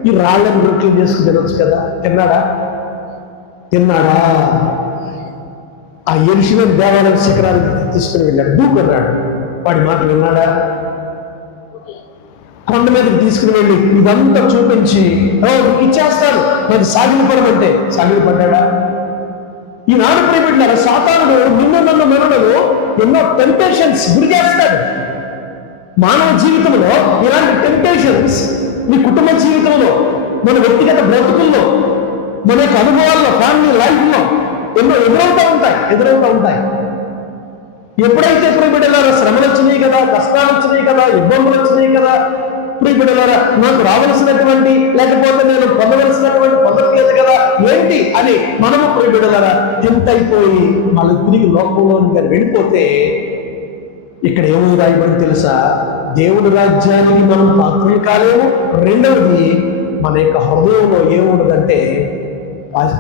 ఈ రాళ్ళని రొట్టెలు చేసుకుని తినొచ్చు కదా, తిన్నాడా? ఆ యెరూషలేము దేవాలయం శిఖరానికి తీసుకుని వెళ్ళాడు, దూకున్నాడు. వాడి మాట విన్నాడా? కొండ మీదకి తీసుకుని వెళ్ళి ఇదంతా చూపించి ఇచ్చేస్తాడు, మరి సాగిలపడమంటే సాగిలపడ్డా? ఈనాడు ప్రియబిడ్డలారా సాతానుడు నన్ను మనలను ఎన్నో టెంప్టేషన్స్ గురి చేస్తాడు. మానవ జీవితంలో ఇలాంటి టెంప్టేషన్స్ మీ కుటుంబ జీవితంలో, మన వ్యక్తిగత బ్రతుకుల్లో, మన యొక్క అనుభవాల్లో, ఫ్యామిలీ లైఫ్లో ఎన్నో ఎదురవుతూ ఉంటాయి. ఎప్పుడైతే ప్రియబిడ్డలారా శ్రమలు వచ్చినాయి కదా, కష్టాలు వచ్చినాయి కదా, ఇబ్బందులు వచ్చినాయి కదా, ప్రియబిడ్డలారా నాకు రావలసినటువంటి లేకపోతే నేను పొందవలసినటువంటి పొందట్లేదు కదా ఏంటి అని మనము ప్రియబిడ్డలారా టెంప్ట్ అయిపోయి మళ్ళీ తిరిగి లోకంలోకి వెళ్ళిపోతే ఇక్కడ ఏముంది రాయబడి తెలుసా? దేవుని రాజ్యానికి మనం పాత్రలు కాలేము. రెండవది మన యొక్క హృదయంలో ఏముండదంటే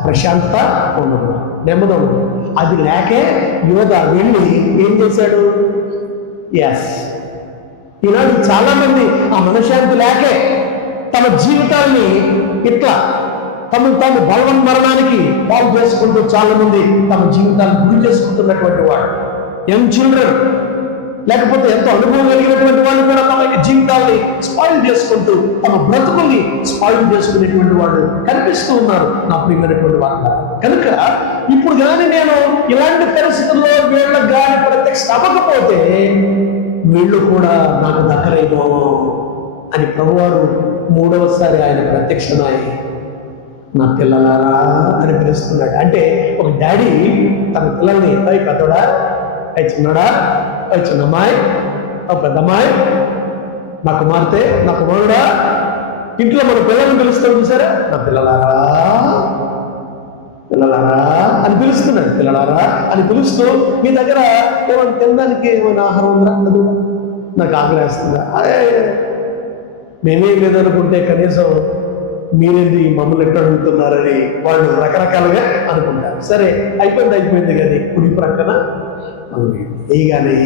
ప్రశాంతత ఉండదు, నెమ్మది ఉండదు. అది లేకే యోధా వెళ్ళి ఏం చేశాడు? ఈనాడు చాలా మంది ఆ మనశ్శాంతి లేకే తమ జీవితాన్ని ఇట్లా తాము బలవన్మరణానికి పాలు చేసుకుంటూ చాలా మంది తమ జీవితాన్ని గురి చేసుకుంటున్నటువంటి వాడు. యంగ్ చిల్డ్రన్ లేకపోతే ఎంతో అనుభవం కలిగినటువంటి వాళ్ళు కూడా తమ జీవితాన్ని స్పాయిల్ చేసుకుంటూ తమ బ్రతుకుల్ని స్పాయిల్ చేసుకునేటువంటి వాళ్ళు కనిపిస్తూ ఉన్నారు నా ప్రియమైనటువంటి వాళ్ళు. కనుక ఇప్పుడు కానీ నేను ఇలాంటి పరిస్థితుల్లో వీళ్ళకి కానీ ప్రత్యక్ష అవ్వకపోతే వీళ్ళు కూడా నాకు దక్కరేమో అని ప్రభువారు 3వసారి ఆయన ప్రత్యక్షమై నా పిల్లలారా అని పిలుస్తున్నాడు. అంటే ఒక డాడీ తన పిల్లల్ని పెద్దోడా, చిన్నోడా, చిన్నమ్మాయి, పెద్దమ్మాయి, నా కుమార్తె, నా కుమారుడా, ఇంట్లో మన పిల్లల్ని పిలుస్తాం చూసారా, నా పిల్లలారా అని పిలుస్తున్నాడు. పిల్లలారా అని పిలుస్తూ మీ దగ్గర ఏమైనా తినడానికి ఏమైనా ఆహారం ఉందా? అది నాకు ఆకలేస్తుందా? మేమేం లేదనుకుంటే కనీసం మీరేంది మమ్మల్ని ఎట్లా అడుగుతున్నారని వాళ్ళు రకరకాలుగా అనుకుంటారు. సరే అయిపోయింది కానీ కుడి ప్రక్కన వేయగానే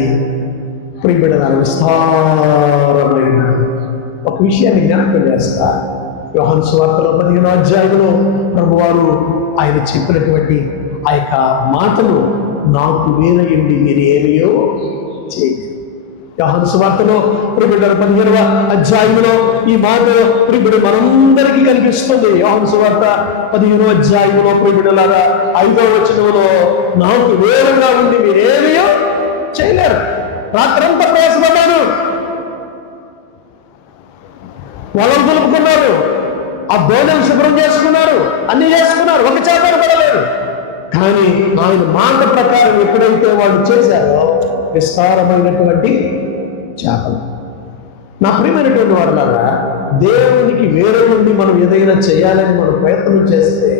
ప్రియబిడ్డలారా విస్తారమైన ఒక విషయాన్ని జ్ఞాపకం చేస్తా. యోహాను సువార్తలో 15వ అధ్యాయంలో ప్రభువారు ఆయన చెప్పినటువంటి ఆ యొక్క మాటలు నాకు వేరయ్యండి మీరు ఏమయో చేయలేదు. యోహాను సువార్తలో ప్రియబిడ్డల 15వ అధ్యాయంలో ఈ మాటలో ప్రియబిడ్డ మనందరికీ కనిపిస్తుంది. యోహాను సువార్త 15వ అధ్యాయంలో ప్రియబిడ్డలారా 5వ వచనంలో నాకు వేరుగా ఉండి మీరేమీ చేయలేరు. రాత్రంతా ప్రయాసపడ్డాను, వలలు దులుపుకున్నారు, ఆ దోణలు శుభ్రం చేసుకున్నారు, అన్ని చేసుకున్నారు, ఒక చేపలు పడలేదు. కానీ ఆయన మాట ప్రకారం ఎప్పుడైతే వాళ్ళు చేశారో విస్తారమైనటువంటి చేపలు. నా ప్రియమైనటువంటి వాళ్ళారా, దేవునికి వేరే నుండి మనం ఏదైనా చేయాలని మనం ప్రయత్నం చేస్తే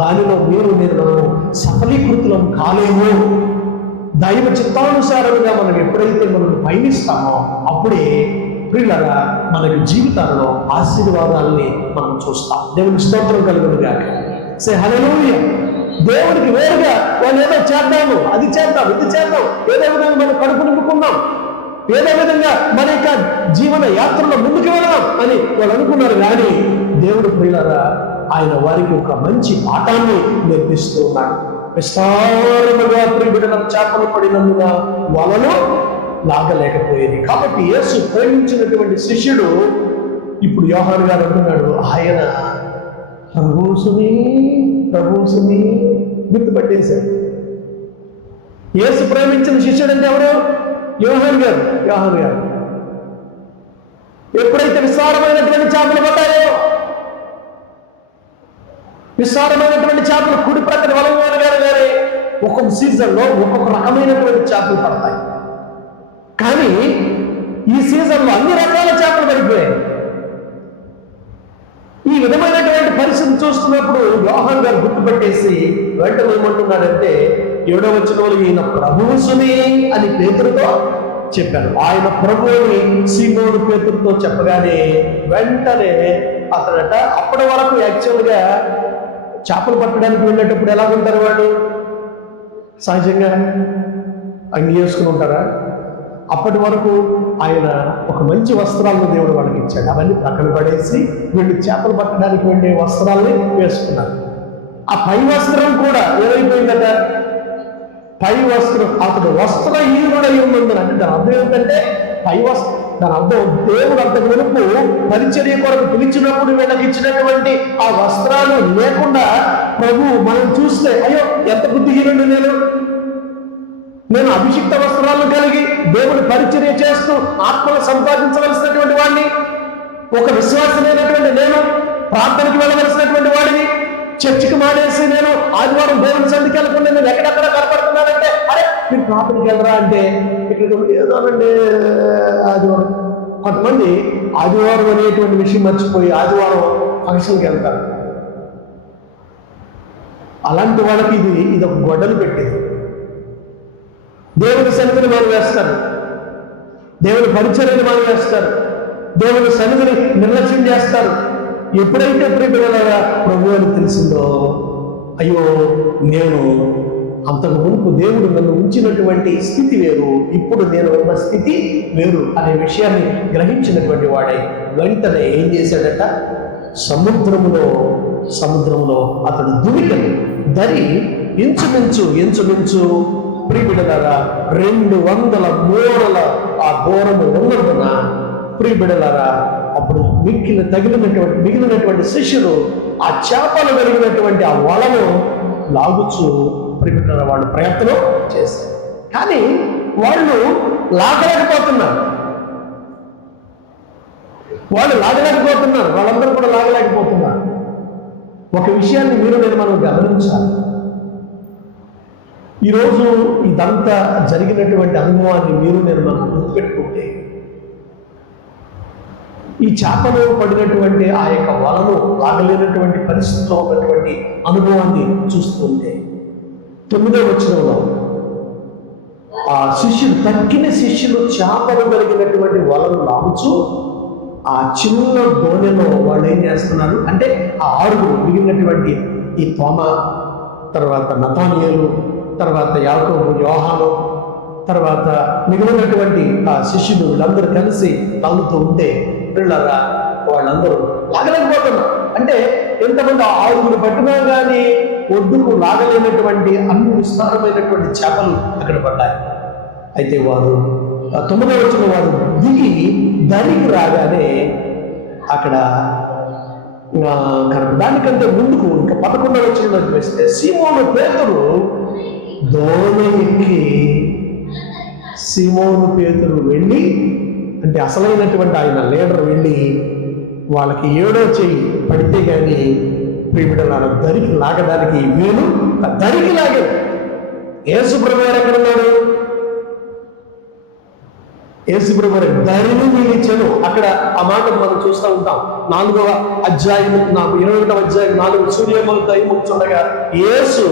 దానిలో మనము సఫలీకృతులం కాలేము. దైవ చిత్తానుసారంగా మనం ఎప్పుడైతే మనం పయనిస్తామో అప్పుడే ప్రియులారా మనకి జీవితాలలో ఆశీర్వాదాలని మనం చూస్తాం. దేవుని స్తోత్రం కలుగునుగాక. సే హల్లెలూయా. దేవుడికి వేరుగా వాళ్ళు ఏదో చేద్దాము, అది చేద్దాం, ఇది చేద్దాం, ఏదో విధంగా మనం కడుపు నింపుకున్నాం, ఏదో విధంగా మన యొక్క జీవన యాత్రలో ముందుకు వెళ్దాం అని వాళ్ళు అనుకున్నారు. కానీ దేవుడు ప్రియులారా ఆయన వారికి ఒక మంచి పాఠాన్ని నేర్పిస్తూ ఉన్నాడు. విస్తారముగా ప్రియబిడ్డల చేపలు పడినందున వలలు లాగలేకపోయేది. కాబట్టి యేసు ప్రేమించినటువంటి శిష్యుడు ఇప్పుడు యోహాను గారు అంటున్నాడు, ఆయన ప్రభుసుని గుర్తుపట్టేశాడు. యేసు ప్రేమించిన శిష్యుడు అంటే ఎవరు? యోహాను గారు. ఎప్పుడైతే విస్తారమైనటువంటి చేపలు పడ్డాయో, విస్తారమైనటువంటి చేపలు కుడి ప్రక్కన వలంగాను కానీ ఒక్కొక్క సీజన్లో ఒక్కొక్క రకమైనటువంటి చేపలు పడతాయి. కానీ ఈ సీజన్లో అన్ని రకాల చేపలు పడిపోయాయి. ఈ విధమైనటువంటి పరిస్థితి చూస్తున్నప్పుడు యోహాను గారు గుర్తుపట్టేసి వెంటనే ఏమంటున్నాడంటే 7వ వచనంలో ఈయన ప్రభువుసుని అని పేతురుతో చెప్పారు. ఆయన ప్రభువుని సీమోను పేతురుతో చెప్పగానే వెంటనే అతడట అప్పటి వరకు యాక్చువల్గా చేపలు పట్టడానికి వెళ్ళేటప్పుడు ఎలా ఉంటారు వాళ్ళు? సహజంగా అంగి చేసుకుని ఉంటారా? అప్పటి వరకు ఆయన ఒక మంచి వస్త్రాలను దేవుడు వాళ్ళకి ఇచ్చాడు. అవన్నీ పక్కన పడేసి వీళ్ళు చేపలు పట్టడానికి వెళ్ళే వస్త్రాలని వేసుకున్నారు. ఆ పై వస్త్రం కూడా ఏమైపోయిందట? పై వస్త్రం అతడు వస్త్రహీనుడై ఉన్నందున, అంటే దాని అర్థం ఏంటంటే పై వస్త్రం, దాని అర్థం దేవుడు అంత వెనుపు పరిచర్య కొరకు పిలిచినప్పుడు వీళ్ళకి ఇచ్చినటువంటి ఆ వస్త్రాలు లేకుండా ప్రభు మనం చూస్తే అయ్యో ఎంత బుద్ధిహీనుడు నేను అభిషిక్త వస్త్రాలను కలిగి దేవుని పరిచర్య చేస్తూ ఆత్మను సంపాదించవలసినటువంటి వాడిని, ఒక విశ్వాసమైనటువంటి నేను ప్రార్థనకి వెళ్ళవలసినటువంటి వాడిని, చర్చికి మానేసి నేను ఆదివారం దేవుని సన్నిధికి వెళ్ళకుండా నేను ఎక్కడెక్కడ కనపడుతున్నానంటే, అరే మీరు ప్రార్థనకి వెళ్ళరా అంటే ఇక్కడ ఏదోనండి ఆదివారం. కొంతమంది ఆదివారం అనేటువంటి విషయం మర్చిపోయి ఆదివారం ఫంక్షన్కి వెళ్తారు. అలాంటి వాళ్ళకి ఇది ఒక గొడ్డలు పెట్టేది. దేవుని సన్నిధిని మానివేస్తారు, దేవుని పరిచర్యను మానివేస్తారు, దేవుని సన్నిధిని నిర్లక్ష్యం చేస్తారు. ఎప్పుడైతే ప్రియపిల్లలారా ప్రభు అని తెలిసిందో, అయ్యో నేను అంతకు మునుపు దేవుడు నన్ను ఉంచినటువంటి స్థితి వేరు, ఇప్పుడు నేను ఉన్న స్థితి వేరు అనే విషయాన్ని గ్రహించినటువంటి వాడై వెంటనే ఏం చేశాడట? సముద్రంలో అతడు దుమికను దరి ఇంచుమించు ప్రియబిడ్డలారా 200 మూరల ఆ దూరము ఉన్నందున ప్రియబిడ్డలారా అప్పుడు మిగిలినటువంటి శిష్యులు ఆ చేపలు కలిగినటువంటి ఆ వలను లాగుచు ప్రియబిడ్డలారా వాళ్ళు ప్రయత్నం చేశారు. కానీ వాళ్ళు లాగలేకపోతున్నారు. వాళ్ళందరూ కూడా లాగలేకపోతున్నారు. ఒక విషయాన్ని మనం గమనించాలి. ఈరోజు ఇదంతా జరిగినటువంటి అనుభవాన్ని మనం గుర్తుపెట్టుకుంటే, ఈ చేపలు పడినటువంటి ఆ యొక్క వలను లాగలేనటువంటి పరిస్థితిలో ఉన్నటువంటి అనుభవాన్ని చూస్తుంటే 9వ వచనంలో ఆ తక్కిన శిష్యులు చేపలు కలిగినటువంటి వలను లాగుచు ఆ చిన్న దోణిలో వాళ్ళు ఏం చేస్తున్నారు అంటే, ఆ 6 మిగిలినటువంటి ఈ తోమ, తర్వాత నతానియేలు, తర్వాత యాకోబు, యోహాను, తర్వాత మిగిలినటువంటి ఆ శిష్యులు వీళ్ళందరూ కలిసి లాగుతూ ఉంటే పిల్లరా వాళ్ళందరూ లాగలేకపోతున్నారు. అంటే ఎంతమంది 6 పట్టినా కానీ ఒడ్డుకు లాగలేనటువంటి అన్ని విస్తారమైనటువంటి చేపలు అక్కడ పడ్డాయి. అయితే వారు 9వ వచనం వారు దిగి దరికి రాగానే అక్కడ కనుక దానికంటే ముందుకు ఇంకా 11వ వచనంలోకి వేస్తే సీమోను పేతురు దోణ ఎక్కి సీమోను పేతురు వెళ్ళి, అంటే అసలైనటువంటి ఆయన లీడర్ వెళ్ళి వాళ్ళకి 7వ చెయ్యి పడితే కానీ ప్రియబిడ్డలారా దరికి లాగడానికి వీలు, దరికి లాగాడు. యేసు ప్రభువు గారు ఎక్కడున్నాడు? యేసు ప్రభువు గారు దరిని నిలిచాను. అక్కడ ఆ మాట మనం చూస్తూ ఉంటాం. 4వ అధ్యాయం 21వ అధ్యాయం 4 సూర్యములు దయముచ్చుండగా యేసు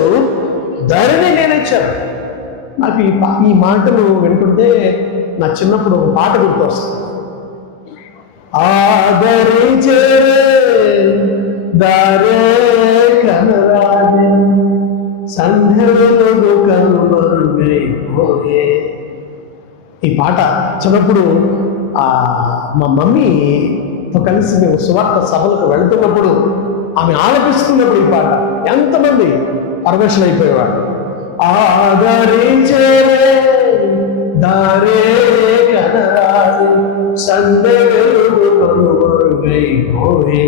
దరిని నిలిచాడు. నాకు ఈ మాటలు వింటుంటే నా చిన్నప్పుడు ఒక పాట గుర్తు వస్తుంది. ఆదరించే దారే కనరాజే సంధ్యలో కనుమరుగైపోయే. ఈ పాట చిన్నప్పుడు మా మమ్మీతో కలిసి మేము సువార్త సభలకు వెళుతున్నప్పుడు ఆమె ఆలపిస్తున్నప్పుడు ఈ పాట ఎంతమంది పరవశులు అయిపోయేవాడు. ఆదరించే దారే కనరాజే సంధ్యలో కనుమరుగైపోయే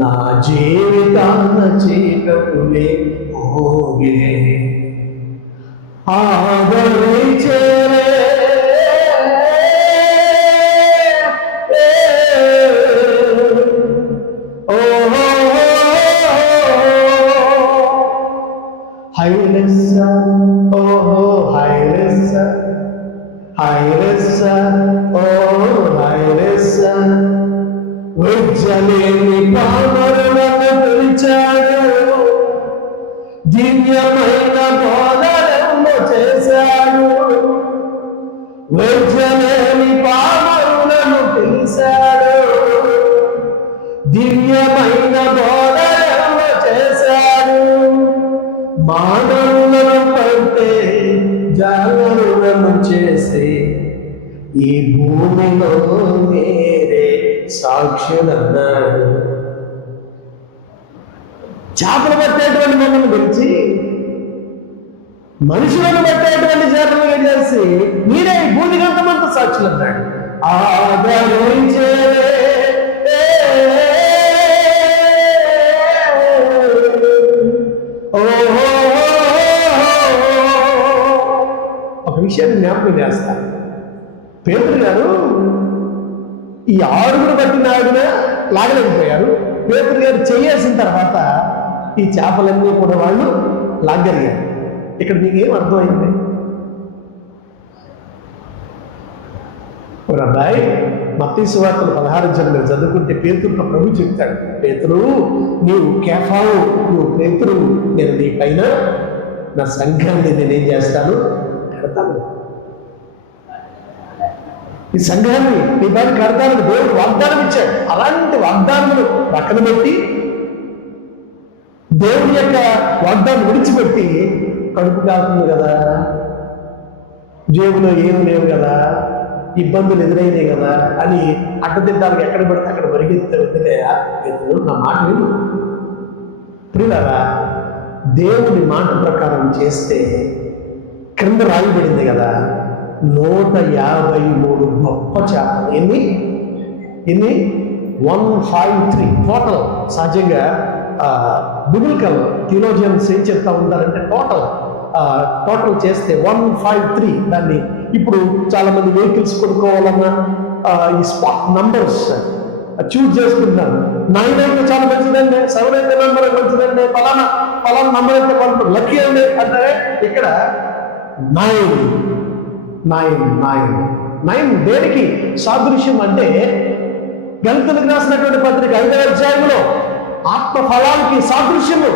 నా జీవితాన చీకటులే పోగే ఆదరించే హైలెస్స ఓహో హైలెస్స హైలెస్స ఓ హైలెస్స ఉజ్జలేని పామరులను పిలిచాడు, దివ్యమైన బోధనలు చేశాడు. ఉజ్జలేని పామరులను పిలిచాడు, దివ్యమైన బోధనలు చేశాడు. మానవులను పట్టే జాగరులను చేసి ఈ భూమిలో మీరే సాక్షులన్నాడు. చేపలు పట్టేటువంటి మమ్మల్ని పిలిచి మనుషులను పట్టేటువంటి చేపలుగా చేసి మీరే ఈ భూమికంతమంత సాక్షులన్నాడు. ఆదరించే ఒక విషయాన్ని జ్ఞాపకం చేస్తాను. పేతురు గారు ఈ 6 పట్టిన ఆవిడ లాగలేకపోయారు. పేతురు గారు చేయాల్సిన తర్వాత ఈ చేపలన్నీ కూడా వాళ్ళు లాగలిగారు. ఇక్కడ మీకేం అర్థమైంది? ఒక అబ్బాయి మత్తయి సువార్తలు 16 చదువుకుంటే పేతురుతో ప్రభు చెప్తాడు, పేతురు నీవు కేఫావు, నువ్వు పేతురు, నేను నీ పైన నా సంఘాన్ని నేనేం చేస్తాను, కడతాను. ఈ సంఘాన్ని నీ పైన కడతానని దేవుడు వాగ్దానం ఇచ్చాడు. అలాంటి వాగ్దానములు పక్కన పెట్టి దేవుని యొక్క వాగ్దానం విడిచిపెట్టి కడుపు కాకుండా కదా, జేబులో ఏమి లేవు కదా, ఇబ్బందులు ఎదురైనాయి కదా అని అడ్డదిడ్డానికి ఎక్కడ పడితే అక్కడ పరిగెత్తాయా? నా మాట విను ప్రియులారా. దేవుని మాట ప్రకారం చేస్తే క్రింద రాయబడింది కదా, 153 గొప్ప చేపలు. ఎన్ని 153 టోటల్. సహజంగా బిబిలికల్ థియోలాజియన్స్ ఏం చెప్తా ఉంటారంటే టోటల్ చేస్తే 153. దాన్ని ఇప్పుడు చాలా మంది వెహికల్స్ కొనుక్కోవాలన్నా ఈ స్పాట్ నంబర్స్ చూజ్ చేసుకుంటున్నారు. 9 అయితే చాలా మంచిదండి, 7 అయితే నంబర్ మంచిదండి, పలానా నంబర్ అయితే వాళ్ళు లక్కీ అండి అంటారే. ఇక్కడ 9 దేనికి సాదృశ్యం అంటే గళితీయులకు రాసినటువంటి పత్రిక 5వ అధ్యాయంలో ఆత్మఫలాలకి సాదృశ్యము.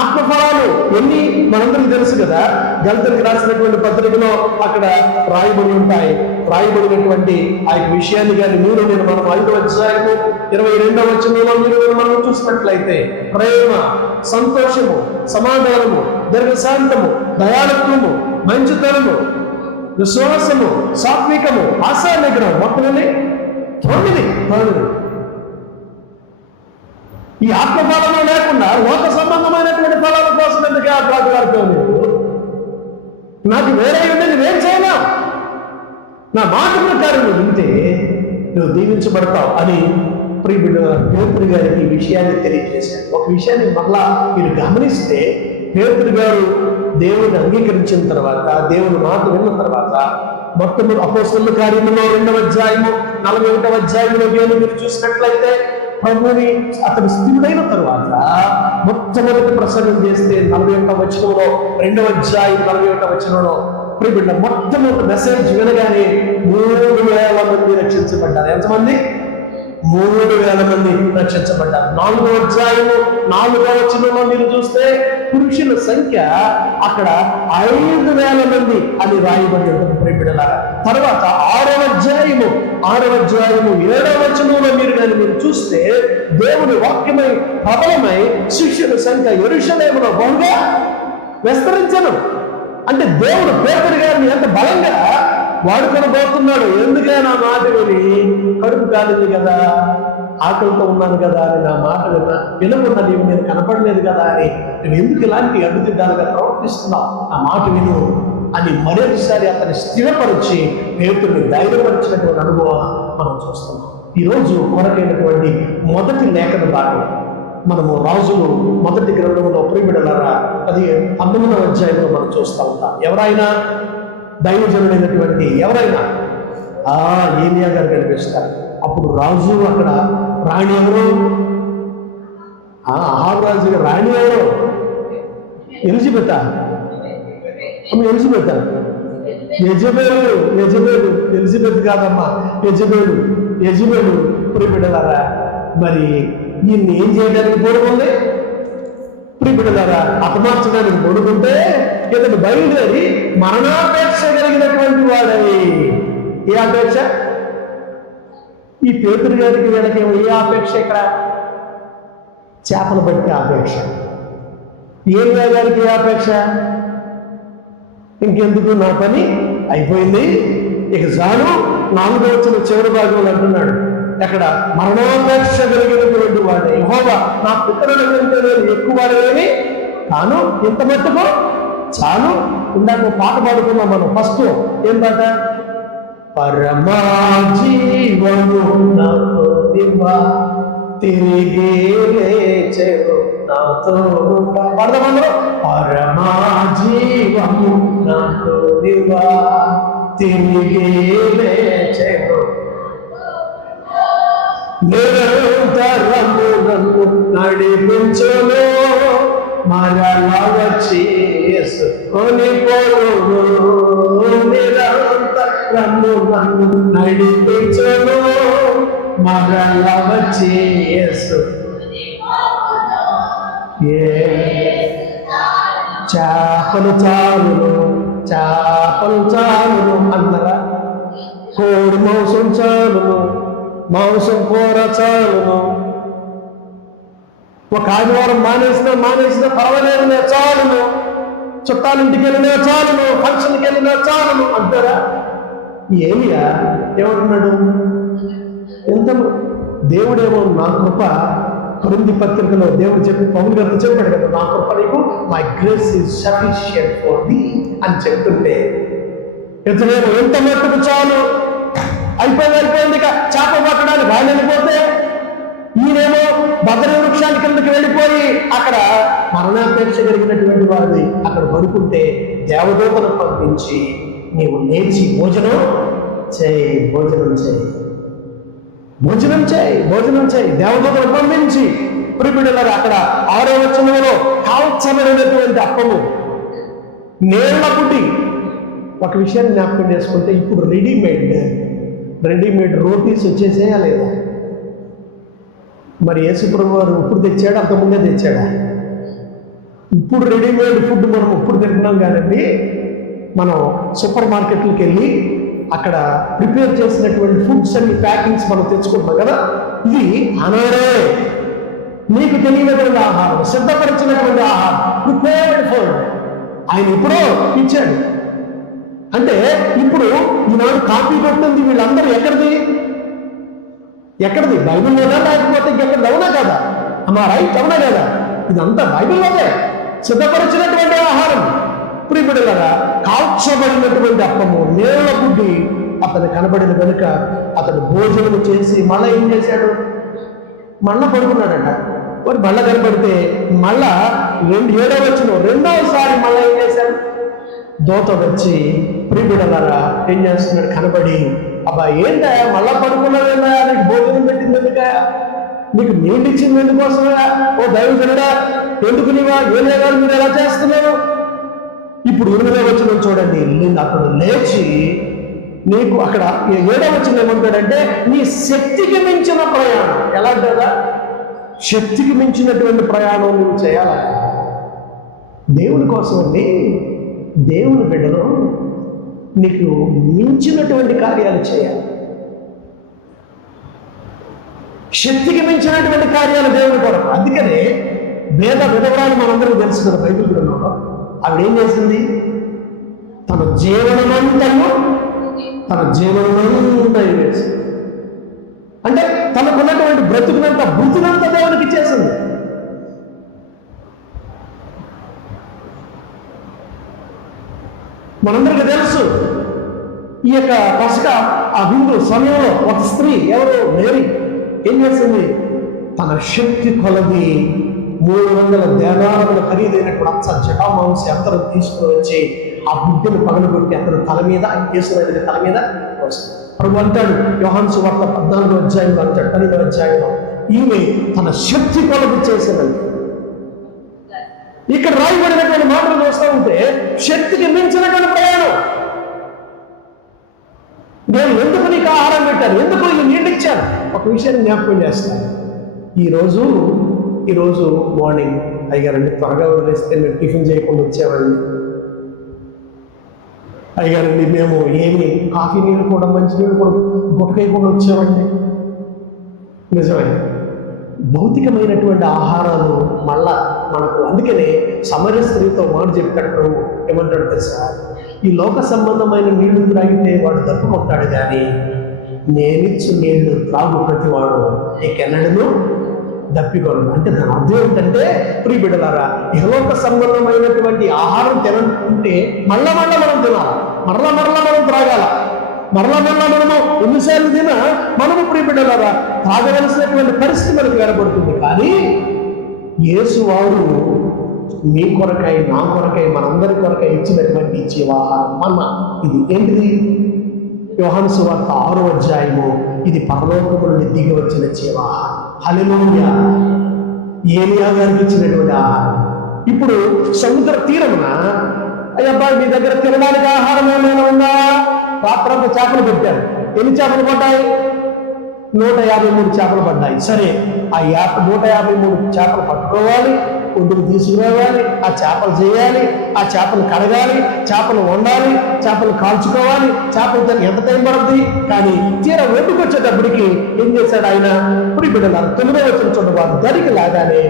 ఆత్మఫలాలు ఎన్ని మనందరికీ తెలుసు కదా. గళితీయులకు రాసినటువంటి పత్రికలో అక్కడ రాయబడినటువంటి ఆ యొక్క విషయాన్ని కానీ నేను మనం 5వ అధ్యాయము 22వ వచనంలో మనం చూసినట్లయితే ప్రేమ, సంతోషము, సమాధానము, దీర్ఘశాంతము, దయాళుత్వము, మంచితనము, విశ్వాసము, సాత్వికము, ఆశా నిగ్రహం, మొత్తం 9. ఈ ఆత్మ ఫలము లేకుండా లోక సంబంధమైనటువంటి ఫలాల కోసం ఎందుకు ఆటలాడుతావు? నాకు వేరే ఉంటే నువ్వేం చేయనా, నా మాట ప్రకారం నువ్వు వింటే నువ్వు దీవించబడతావు అని ప్రియబిడ్డ పేతురు గారికి ఈ విషయాన్ని తెలియజేశాడు. ఒక విషయాన్ని మళ్ళా మీరు గమనిస్తే, పేతురు గారు దేవుని అంగీకరించిన తర్వాత, దేవుని మాట విన్న తర్వాత, మొట్టమొదటి అపోస్తలుల కార్యములో 2వ అధ్యాయము 41వ అధ్యాయంలో మీరు చూసినట్లయితే, ప్రభుని అతడు స్థిరుడైన తర్వాత మొట్టమొదటి ప్రసంగం చేస్తే 41వ వచనంలో, 2వ అధ్యాయం 41వ వచనంలో ప్రియబిడ్డ మొట్టమొదటి మెసేజ్ వినగానే 3,000 మంది రక్షించబడ్డారు. ఎంతమంది? 3,000 మంది రక్షించబడ్డారు. 4వ అధ్యాయము 4వ వచనంలో మీరు చూస్తే పురుషుల సంఖ్య అక్కడ 5,000 మంది అని రాయబడి ఉంటుంది ప్రియబిడ్డలారా. తర్వాత 6వ అధ్యాయము 7వ వచనంలో మీరు చూస్తే దేవుని వాక్యమై ప్రబలమై శిష్యుల సంఖ్య యెరూషలేములో బహుగా విస్తరించను. అంటే దేవుడు పేతురు గారిని ఎంత బలంగా వాడుకొనబోతున్నాడు. ఎందుకే నా మాట విని, కడుపు కాలేదు కదా, ఆకలితో ఉన్నాను కదా అని నా మాట వినకుండా నేను కనపడలేదు కదా అని నువ్వు ఎందుకు ఇలాంటి అడ్డుదిడ్డాలుగా ప్రవర్తిస్తున్నావు, నా మాట విను అని మరొకసారి అతన్ని స్థిరపరిచి పేతురుని ధైర్యపరిచినటువంటి అనుభవం మనం చూస్తున్నాం. ఈరోజు కొరకైనటువంటి మొదటి లేఖన భాగం మనము రాజులు మొదటి గ్రంథంలో ప్రియబిడ్డలారా 19వ అధ్యాయంలో మనం చూస్తూ ఉంటాం. ఎవరైనా దైవజనుడైనటువంటి ఎవరైనా ఏలియా గారు కనిపిస్తారు. అప్పుడు రాజు అక్కడ రాణి ఎవరు? అహాబు రాజు రాణి ఎవరు? ఎలిజబెత్ ఎలిజబెత్ కాదమ్మా, యజబేలు ప్రియబిడ్డలారా. మరి ఈయన్ని ఏం చేయడానికి పొడుగుంది? ప్రియబిడ్డలారా, అపమార్చడానికి పొడుగుంటే ఇతను బయలుదేరి మరణాపేక్ష కలిగినటువంటి వాడై. ఏ అపేక్ష? ఈ పేతురు గారికి వీళ్ళకి ఏ అపేక్ష? ఇక్కడ చేపలు పట్టే అపేక్ష. ఏలియా గారికి ఏ అపేక్ష? ఇంకెందుకు, నా పని అయిపోయింది, ఇక చాలు. 4వ వచనం చివరి భాగంలో అంటున్నాడు, అక్కడ మరణాపేక్ష కలిగినటువంటి వాడే యెహోవా నా పితరుల కంటే నేను ఎక్కువ వాడేమి కాను, ఇంత మట్టుకు చాలు. ఇందాక పాట పాడుకున్నాం మనం. ఫస్ట్ ఏం పాట? పరమా జీవము నాతో నివ్వా, తిరిగి లేచెను నాతో పాడదామన్నారు. పరమా జీవము నాతో నివ్వా, తిరిగి లేచెను నిరంతరము నన్ను నడిపించును, మరలా వచ్చి యేసుకొని పోవును. నిరంతరము నన్ను నడిపించును, మరలా వచ్చి యేసు. చేపలు చాలును అన్నారా? కోడి మాంసం చాలును, మాంసం కూర చాలును, ఒక ఆదివారం మానేసినా పర్వాలేదు, చాలును, చుట్టాలింటికి వెళ్ళినా చాలును, ఫంక్షన్కి వెళ్ళినా చాలును అంటారా? ఏమియా ఏమంటున్నాడు? ఎంత దేవుడేమో నా కృప, కొరింథీ పత్రికలో దేవుడు చెప్పి పౌలు గారు చెప్పాడు కదా, నా కృప నీకు, my grace is sufficient for thee అని చెప్తుంటే, ఇతనేమో ఎంత మట్టుకు చాలు, అయిపోయింది, ఇక చేప పట్టడానికి వాళ్ళు వెళ్ళిపోతే, ఈయనేమో బదరి వృక్షాల కిందకి వెళ్ళిపోయి అక్కడ మరణాపేక్ష కలిగినటువంటి వాడిని అక్కడ పడుకుంటే దేవదూతను పంపించి నీవు లేచి భోజనం చేయి దేవదూతను పంపించి. ప్రియబిడ్డలారా, అక్కడ 6వ వచనంలో కాల్చబడినటువంటి అప్పము, నేళ్ల పుట్టి. ఒక విషయాన్ని జ్ఞాపకం చేసుకుంటే, ఇప్పుడు రెడీమేడ్ రోటీస్ వచ్చేసేయా లేదా? మరి యేసుప్రభు వారు ఇప్పుడు తెచ్చాడు, అంతకుముందే తెచ్చాడా? ఇప్పుడు రెడీమేడ్ ఫుడ్ మనం ఇప్పుడు తింటున్నాం కానండి. మనం సూపర్ మార్కెట్లకు వెళ్ళి అక్కడ ప్రిపేర్ చేసినటువంటి ఫుడ్స్ అన్ని ప్యాకింగ్స్ మనం తెచ్చుకుంటాం కదా. ఇది అనాడే నీకు తెలియనటువంటి ఆహారం, సిద్ధపరిచినటువంటి ఆహారం, ప్రిపేర్డ్ ఫుడ్ ఆయన ఎప్పుడో ఇచ్చాడు. అంటే ఇప్పుడు ఈనాడు కాపీ కొట్టింది వీళ్ళందరూ ఎక్కడిది? బైబిల్లోనా, లేకపోతే ఇంకెక్కడ? అవునా కదా? అమ్మా రైట్, అవునా కదా? ఇదంతా బైబిల్లోనే సిద్ధపరిచినటువంటి ఆహారం. ప్రియబిడ్డలారా, కాల్చబడినటువంటి అప్పము నేల బుడ్డి అతను కనబడిన కనుక అతను భోజనం చేసి మళ్ళీ ఏం చేశాడు? మళ్ళా పడుకున్నాడట. వాడు మళ్ళా కనబడితే మళ్ళా 7వ రెండవసారి మళ్ళీ ఏం చేశాడు? దోత వచ్చి ప్రియబిడ్డలారా ఏం చేస్తున్నాడు? కనబడి, అబ్బా ఏంటా మళ్ళా పడుకున్నావేందా? నీకు భోజనం పెట్టింది ఎందుక? నీకు నీళ్ళు ఇచ్చింది ఎందుకోసమా? ఓ దైవజనుడా, ఎందుకు నీవా ఏ లేదాలు మీరు ఎలా చేస్తున్నారు? ఇప్పుడు 8వ చూడండి, అతడు లేచి నీకు అక్కడ 7వ ఏమంటాడంటే, నీ శక్తికి మించిన ప్రయాణం. ఎలా కదా? శక్తికి మించినటువంటి ప్రయాణం నువ్వు చేయాలా? దేవుని కోసం అండి, దేవుని బిడ్డలో నీకు మించినటువంటి కార్యాలు చేయాలి. శక్తికి మించినటువంటి కార్యాలు దేవుని కొరకు. అందుకనే విధవరాలు మనందరూ తెలుసు కదా బైబిల్ గ్రంథంలో. ఆవిడ ఏం చేసింది? తన జీవనమంతయు వేసింది. అంటే తనకున్నటువంటి బృతునంత దేవునికి ఇచ్చేసింది. మనందరికీ తెలుసు, ఈ యొక్క పసక ఆ విందు సమయంలో ఒక స్త్రీ, ఎవరు మేరీ, ఏం చేసింది? తన శక్తి కొలది 300 దేనారముల ఖరీదైనటువంటి అచ్చ జటామాంసి అంతరం తీసుకుని వచ్చి ఆ బుడ్డిని పగలగొట్టి అతను తల మీద, యేసురాజు తల మీద వస్తుంది. ప్రభు అంటాడు యోహాను సువార్త 14వ అధ్యాయంలో అంటాడు, 12వ అధ్యాయంలో, ఈమె తన శక్తి కొలది చేసినది. ఇక్కడ రాయబడినటువంటి మాటలు చూస్తూ ఉంటే శక్తికి మించినటువంటి ప్రయాణం. నేను ఎందుకు నీకు ఆహారం పెట్టాను, ఎందుకు నీకు నీళ్ళు ఇచ్చాను? ఒక విషయాన్ని జ్ఞాపకం చేస్తాను. ఈరోజు మార్నింగ్ అయ్యారండి త్వరగా వదిలేస్తే మేము టిఫిన్ చేయకుండా వచ్చామండి. అయ్యారండి మేము ఏమి కాఫీ నీళ్ళు కూడా మంచి నీళ్ళు కూడా గుట్టకేయకుండా వచ్చామండి. నిజమే, భౌతికమైనటువంటి ఆహారాలు మళ్ళా మనకు. అందుకనే సమరయ స్త్రీతో మాట చెప్పాడు, ఏమంటాడు తెలుసా? ఈ లోక సంబంధమైన నీళ్లు త్రాగితే వాడు దప్పుకుంటాడు, కానీ నేనిచ్చు నీళ్లు త్రాగు ప్రతివాడు నీకెన్నడను దప్పికొను. అంటే దాని అర్థం ఏంటంటే, ప్రియబిడ్డలారా, ఇహలోక సంబంధమైనటువంటి ఆహారం తినకుంటే మళ్ళా మనం తినాలి, మరలా మనం త్రాగాల, మరలా మనము ఎన్నిసార్లు తినా మనము ప్రియబిడ్డలారా తాగవలసినటువంటి పరిస్థితి మనకు ఏర్పడుతుంది. కానీ యేసు వారు మీ కొరకై, నా కొరకై, మనందరి కొరకై ఇచ్చినటువంటి జీవాహారం మన్నా. ఇది ఏంటిది? యోహాను సువార్త 6వ అధ్యాయము. ఇది పరలోకము నుండి దిగి వచ్చిన జీవాహారం. హల్లెలూయా! ఏలియా గారికి ఇచ్చినటువంటి ఆహారం. ఇప్పుడు సముద్ర తీరమున, అయ్యబ్బా మీ దగ్గర తినడానికి ఆహారం ఏమైనా ఉందా? పాత్రంతో చేపలు పెట్టారు. ఎన్ని చేపలు పడ్డాయి? 153 చేపలు పడ్డాయి. సరే, ఆ 153 చేపలు పట్టుకోవాలి, ఒడ్డుకు తీసుకురావాలి, ఆ చేపలు చేయాలి, ఆ చేపలు కడగాలి, చేపలు వండాలి, చేపలు కాల్చుకోవాలి, చేపలు ఎంత టైం పడుతుంది. కానీ తీర ఒడ్డుకు వచ్చేటప్పటికి ఏం చేశాడు ఆయన? ప్రియబిడ్డలారా 9వ చూడండి, వారు దరికి లాగానే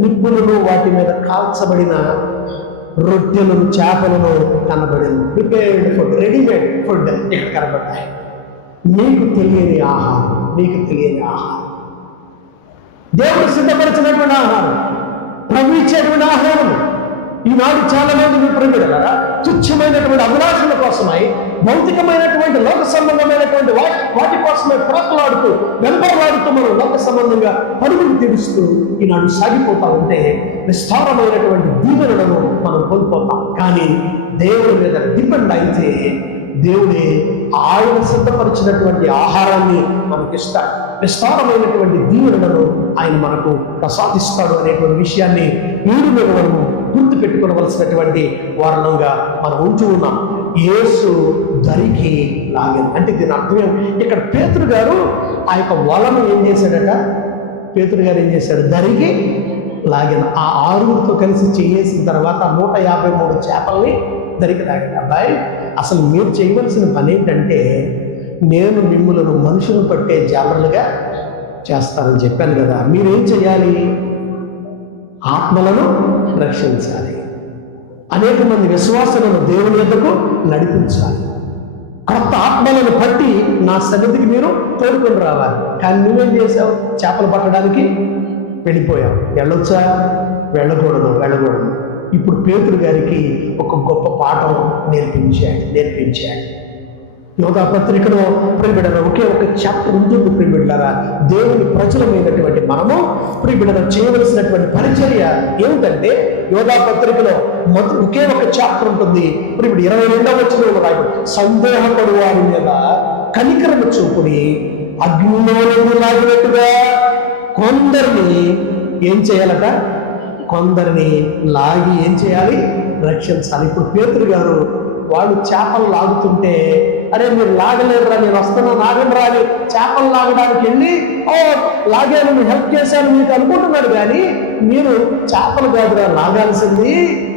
నిప్పులను వాటి మీద కాల్చబడిన రొట్టెలను చేపలను కనబడింది. ప్రిపేర్డ్ ఫుడ్, రెడీమేడ్ ఫుడ్ ఇక్కడ కనబడతాయి. మీకు తెలియని ఆహారం, దేవుడు సిద్ధపరిచినటువంటి ఆహారం, ప్రభు ఇచ్చేటువంటి ఆహారం. ఈనాడు చాలా మంది మీ ప్రియబిడ్డలారా తుచ్చమైనటువంటి అభిలాషల కోసమై, భౌతికమైనటువంటి లోక సంబంధమైనటువంటి వాటి కోసమై ప్రతలాడుతూ వెంబర్లాడుతూ మనం లోక సంబంధంగా పరుగులు తీరుస్తూ ఈనాడు సాగిపోతా ఉంటే విస్తారమైనటువంటి దీవెనలను మనం కోల్పోతాం. కానీ దేవుడి మీద డిపెండ్ అయితే దేవుడే ఆయన సిద్ధపరిచినటువంటి ఆహారాన్ని మనకిస్తాడు, విస్తారమైనటువంటి దీవెనలను ఆయన మనకు ప్రసాదిస్తాడు అనేటువంటి విషయాన్ని వీడి మీద మనము గుర్తు పెట్టుకోవలసినటువంటి వారణంగా మనం ఉంటూ ఉన్నాం. యేసు దరికి లాగాను అంటే దీని అర్థం ఇక్కడ పేతురు గారు ఆ యొక్క వలను ఏం చేశాడట? పేతురు గారు ఏం చేశాడు? దరికి లాగాను. ఆ 6గురితో కలిసి చేసిన తర్వాత 153 చేపల్ని దరికి లాగాను. అబ్బాయి, అసలు మీరు చేయవలసిన పని ఏంటంటే, నేను మిమ్మల్ని మనుషులు పట్టే జాలర్లుగా చేస్తానని చెప్పాను కదా. మీరేం చేయాలి? ఆత్మలను రక్షించాలి, అనేక మంది విశ్వాసులను దేవుని యొద్దకు నడిపించాలి, కొత్త ఆత్మలను పట్టి నా సన్నిధికి మీరు తోడుకొని రావాలి. కానీ నువ్వేం చేసావు? చేపలు పట్టడానికి వెళ్ళిపోయావు. వెళ్ళొచ్చా? వెళ్ళకూడదు. ఇప్పుడు పేతురు గారికి ఒక గొప్ప పాఠం నేర్పించాడు. యోధా పత్రికలో ప్రియబిడ్డల ఒకే ఒక చాప్టర్ ఉంటుంది. ప్రియబిడ్డలారా, దేవుని ప్రజలమైనటువంటి మనము ప్రియబిడ్డలు చేయవలసినటువంటి పరిచర్య ఏమిటంటే, యోధా పత్రికలో ఒకే ఒక చాప్టర్ ఉంటుంది. ప్రియబిడ్డ 22వ వచనంలో రాయబడి, సందేహపడు వారి మీద కనికరము చూపుడి, అగ్నిలో నుండి లాగినట్టుగా కొందరిని ఏం చేయాలట? కొందరిని లాగి ఏం చేయాలి? రక్షించాలి. ఇప్పుడు పేతురు గారు వాళ్ళు చేపలు లాగుతుంటే, అరే మీరు లాగలేరురా, నేను వస్తున్నా, లాగండి రా అని చేపలు లాగడానికి వెళ్ళి, లాగాను, నేను హెల్ప్ చేశాను మీకు అనుకుంటున్నాడు. కానీ మీరు చేపలు కాదురా లాగాల్సింది,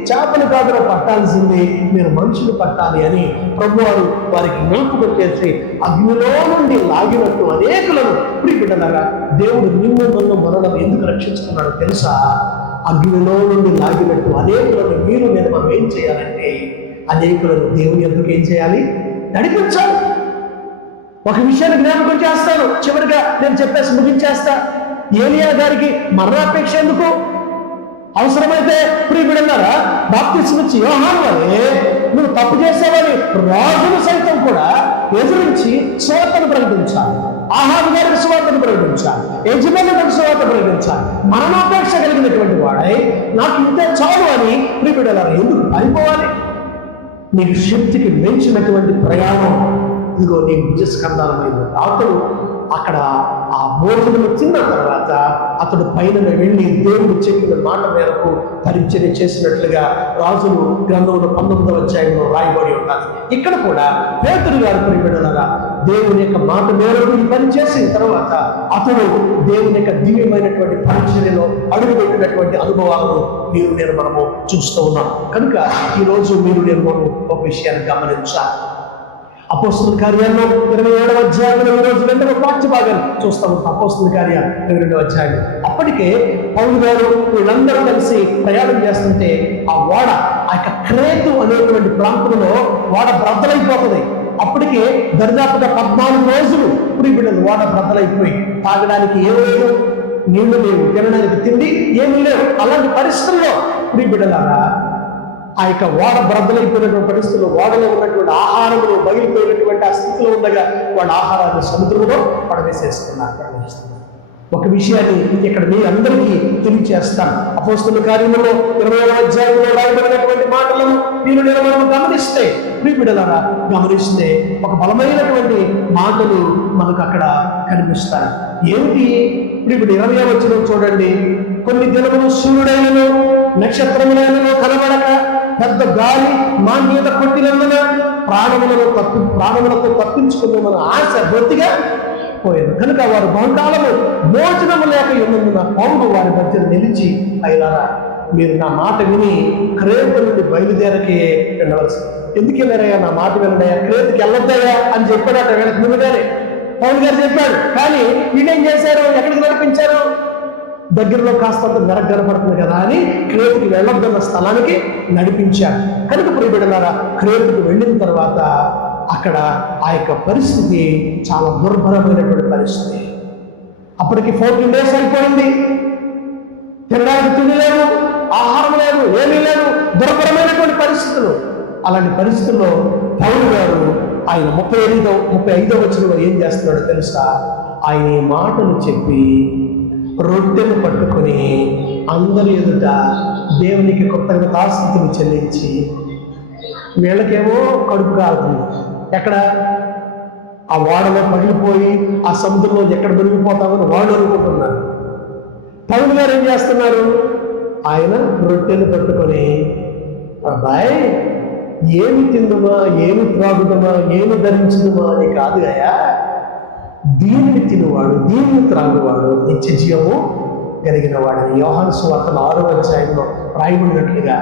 చేపలు కాదురా పట్టాల్సింది, మీరు మనుషులు పట్టాలి అని ప్రభువారు వారికి జ్ఞాపకం చేసి అగ్నిలో నుండి లాగినట్టు అనేకులను ప్రియబిడ్డలారా, దేవుడు నిన్ను నన్ను మనలను ఎందుకు రక్షించుకున్నాడో తెలుసా? అగ్నిలో నుండి లాగినట్టు అనేకులను నేను మనం ఏం చేయాలంటే, అనేకులను దేవుని ఎందుకు ఏం చేయాలి? నడిపించాలి. ఒక విషయాన్ని జ్ఞాపకం చేస్తాను, చివరిగా నేను చెప్పేసి ముగించేస్తా. ఏలియా గారికి మరణాపేక్ష ఎందుకు? అవసరమైతే ప్రియబిడ్డలారా, బాప్తిస్మం ఇచ్చి యోహాను వలె నువ్వు తప్పు చేసేవని రాజులు సైతం కూడా ఎదురించి సువార్తను ప్రకటించాలి. ఆహాబు గారికి సువార్తను ప్రకటించాలి, యజమాని గారికి సువార్త ప్రకటించాలి. మరణాపేక్ష కలిగినటువంటి వాడై నాకు ఇంతే చాలు అని ప్రియబిడ్డలారా ఎందుకు అయిపోవాలి? నీకు శక్తికి మించినటువంటి ప్రయాణం ఇదిగో నీ భుజస్కంధాలమైన అతడు అక్కడ ఆ భోజనం తిన్న తర్వాత అతడు పైన వెళ్ళి దేవుడు చెప్పిన మాట మేరకు పరిచర్య చేసినట్లుగా రాజులు గ్రంథంలో 19వ అధ్యాయంలో రాయబడి ఉన్నది. ఇక్కడ కూడా పేతురు గారు ప్రియబిడ్డలారా దేవుని యొక్క మాట మేరకు ఈ పని చేసిన తర్వాత అతడు దేవుని యొక్క దివ్యమైనటువంటి పరిచర్యలో అడుగుపెట్టినటువంటి అనుభవాలను నేను మనము చూస్తూ ఉన్నాం. కనుక ఈరోజు నేను ఒక విషయాన్ని గమనించాలి. అపోస్తలుల కార్యాల్లో 27వ అధ్యాయంలో ఈరోజు 2వ పాఠ్య భాగాన్ని చూస్తాము. అపోస్తలుల కార్యాలు 22వ అధ్యాయం. అప్పటికే పౌలు గారు వీళ్ళందరూ కలిసి ప్రయాణం చేస్తుంటే ఆ యొక్క క్రేతు అనేటువంటి ప్రాంతంలో బ్రద్దలైపోతుంది. అప్పటికే దరిదాపుగా 14 రోజులు బిడ్డలు బ్రద్దలైపోయి తాగడానికి ఏమీ లేదు, నీళ్లు లేవు, తినడానికి తిండి ఏమీ లేవు. అలాంటి పరిస్థితుల్లో బిడ్డలారా ఆ యొక్క బ్రద్దలైపోయినటువంటి పరిస్థితుల్లో ఓడలో ఉన్నటువంటి ఆహారములు బయలుపోయినటువంటి ఆ స్థితిలో ఉండగా వాళ్ళ ఆహారాన్ని సముద్రంలో పడవేసేస్తున్నారు. ఒక విషయాన్ని ఇక్కడ మీ అందరికీ తెలియచేస్తాను. అపోస్తలుల కార్యములో 20వ అధ్యాయంలో రాయబడినటువంటి మాటలను మనం గమనిస్తే గమనిస్తే ఒక బలమైనటువంటి మాటలు మనకు అక్కడ కనిపిస్తాయి. ఏమిటి? ఇప్పుడు 20వ వచనం చూడండి. కొన్ని దినములు సూర్యుడైనను నక్షత్రములైనను కనబడక పెద్ద గాలి మా మీద కొట్టినందున ప్రాణములతో తప్పించుకున్న మన ఆశ బొత్తిగా పోయారు. కనుక వారు బహుకాలము భోజనము లేక ఉన్నందున పౌరుడు వారి మధ్య నిలిచి, అయినారా మీరు నా మాట విని క్రేతు నుండి బయలుదేరకే వెళ్ళవలసి. ఎందుకు వెళ్ళారయ్యా? నా మాట వినడయ్యా, క్రేతుకి వెళ్ళొద్దయ్యా అని చెప్పాడట వీళ్ళకి ముందుగానే పౌలు గారు చెప్పాడు. కానీ వీళ్ళేం చేశారు? ఎక్కడికి నడిపించారు? దగ్గరలో కాస్తంత మెరగ కనపడుతుంది కదా అని క్రేతుకి వెళ్ళొద్దన్న స్థలానికి నడిపించారు. కనుక ప్రియబిడ్డలారా, క్రేతుకు వెళ్ళిన తర్వాత అక్కడ ఆ యొక్క పరిస్థితి చాలా దుర్భరమైనటువంటి పరిస్థితి. అప్పటికి 14 days అయిపోయింది. తినడానికి తిండి లేదు, ఆహారం లేదు, ఏమీ లేదు, దుర్భరమైనటువంటి పరిస్థితులు. అలాంటి పరిస్థితుల్లో పౌలు గారు ఆయన 35వ వచనంలో ఏం చేస్తున్నాడో తెలుసా? ఆయన ఈ మాటలు చెప్పి రొట్టెను పట్టుకొని అందరి ఎదుట దేవునికి కృతజ్ఞతాస్తుతులు చెల్లించి, వీళ్ళకేమో కడుపు కాలుతుంది. ఎక్కడ? ఆ ఓడలో పగిలిపోయి ఆ సముద్రంలో ఎక్కడ దొరికిపోతామని వాళ్ళు అనుకుంటున్నారు. పౌలు గారు ఏం చేస్తున్నారు? ఆయన రొట్టెను పట్టుకొని, అబ్బాయి ఏమి తిందుమా, ఏమి త్రాగుదమా, ఏమి ధరించుదమా అని కాదు అయ్యా, దీనిని తినువాడు, దీనిని త్రాగువాడు నిత్య జీవము కలిగిన వాడని యోహాను సువార్తలో 6వ అధ్యాయంలో రాయబడినట్లుగా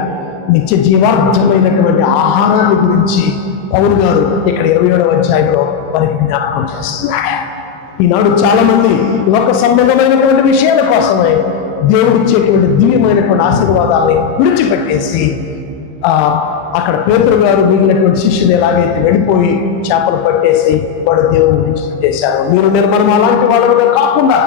నిత్య జీవార్థమైనటువంటి ఆహారాన్ని గురించి పౌలు గారు ఇక్కడ 27వ అధ్యాయంలో వారికి జ్ఞాపకం చేస్తున్నాడు. ఈనాడు చాలా మంది లోక సంబంధమైనటువంటి విషయాల కోసమై దేవుడిచ్చేటువంటి దివ్యమైనటువంటి ఆశీర్వాదాన్ని విడిచిపెట్టేసి అక్కడ పేతురు గారు మిగిలినటువంటి శిష్యులు ఎలాగైతే వెళ్ళిపోయి చేపలు పట్టేసి వాడు దేవుని విడిచిపెట్టేశారు. మనం అలాంటి వాళ్ళుగా కాకుండా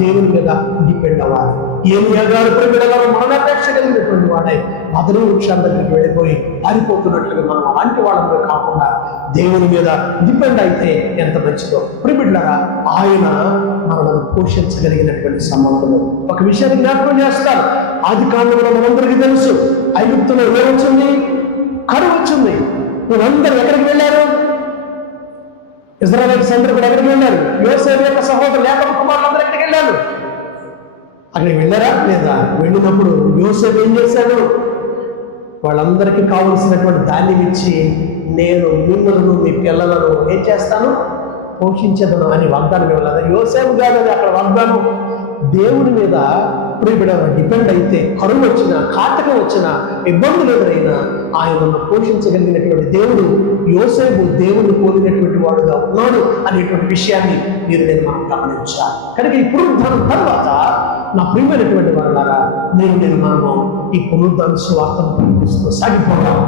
దేవుని మీద డిపెండ్ అవ్వాలి. ఏలియా గారు ప్రియబిడ్డలారా మరణాపేక్ష కలిగినటువంటి వాడే మధుర వృక్షాల దగ్గరికి వెళ్ళిపోయి పారిపోతున్నట్లుగా మనం అలాంటి వాళ్ళందరూ కాకుండా దేవుని మీద డిపెండ్ అయితే ఎంత మంచిదో. ప్రియబిడ్డలారా, ఆయన మనల్ని పోషించగలిగినటువంటి సమర్థులు. ఒక విషయాన్ని జ్ఞాపకం చేస్తారు. ఆది కాలంలో మనందరికీ తెలుసు, ఐగుప్తులో ఏమొచ్చింది? కరువు వచ్చింది. వీళ్ళందరూ ఎక్కడికి వెళ్ళారు? ఇజ్రాయెల్స్ అందరూ కూడా ఎక్కడికి వెళ్ళారు? యోసేపు యొక్క సహోదరులు యాకోబు కుమారులందరూ ఎక్కడికి వెళ్ళారు? అక్కడికి వెళ్ళారా లేదా? వెళ్ళినప్పుడు యోసేపు ఏం చేశాడు? వాళ్ళందరికీ కావలసినటువంటి ధాన్యం ఇచ్చి, నేను మిమ్మల్ని మీ పిల్లలను ఏం చేస్తాను? పోషించదను అని వాగ్దానం ఇవ్వలేదు. యోసేపు కాదు అక్కడ వాగ్దానం. దేవుని మీద ప్రియబిడ్డలారా డిపెండ్ అయితే కరువు వచ్చినా, కాటకం వచ్చినా, ఇబ్బందులు ఎదురైనా ఆయనను పోషించగలిగినటువంటి దేవుడు యోసేపు దేవుని పోలినటువంటి వాడుగా ఉన్నాడు అనేటువంటి విషయాన్ని మనం గమనించాలి. కనుక ఈ పునరుద్ధానం తర్వాత నా ప్రియమైనటువంటి వాళ్ళారా, మనము ఈ పునరుద్ధాన సువార్తను ప్రకటిస్తూ సాగిపోదాం.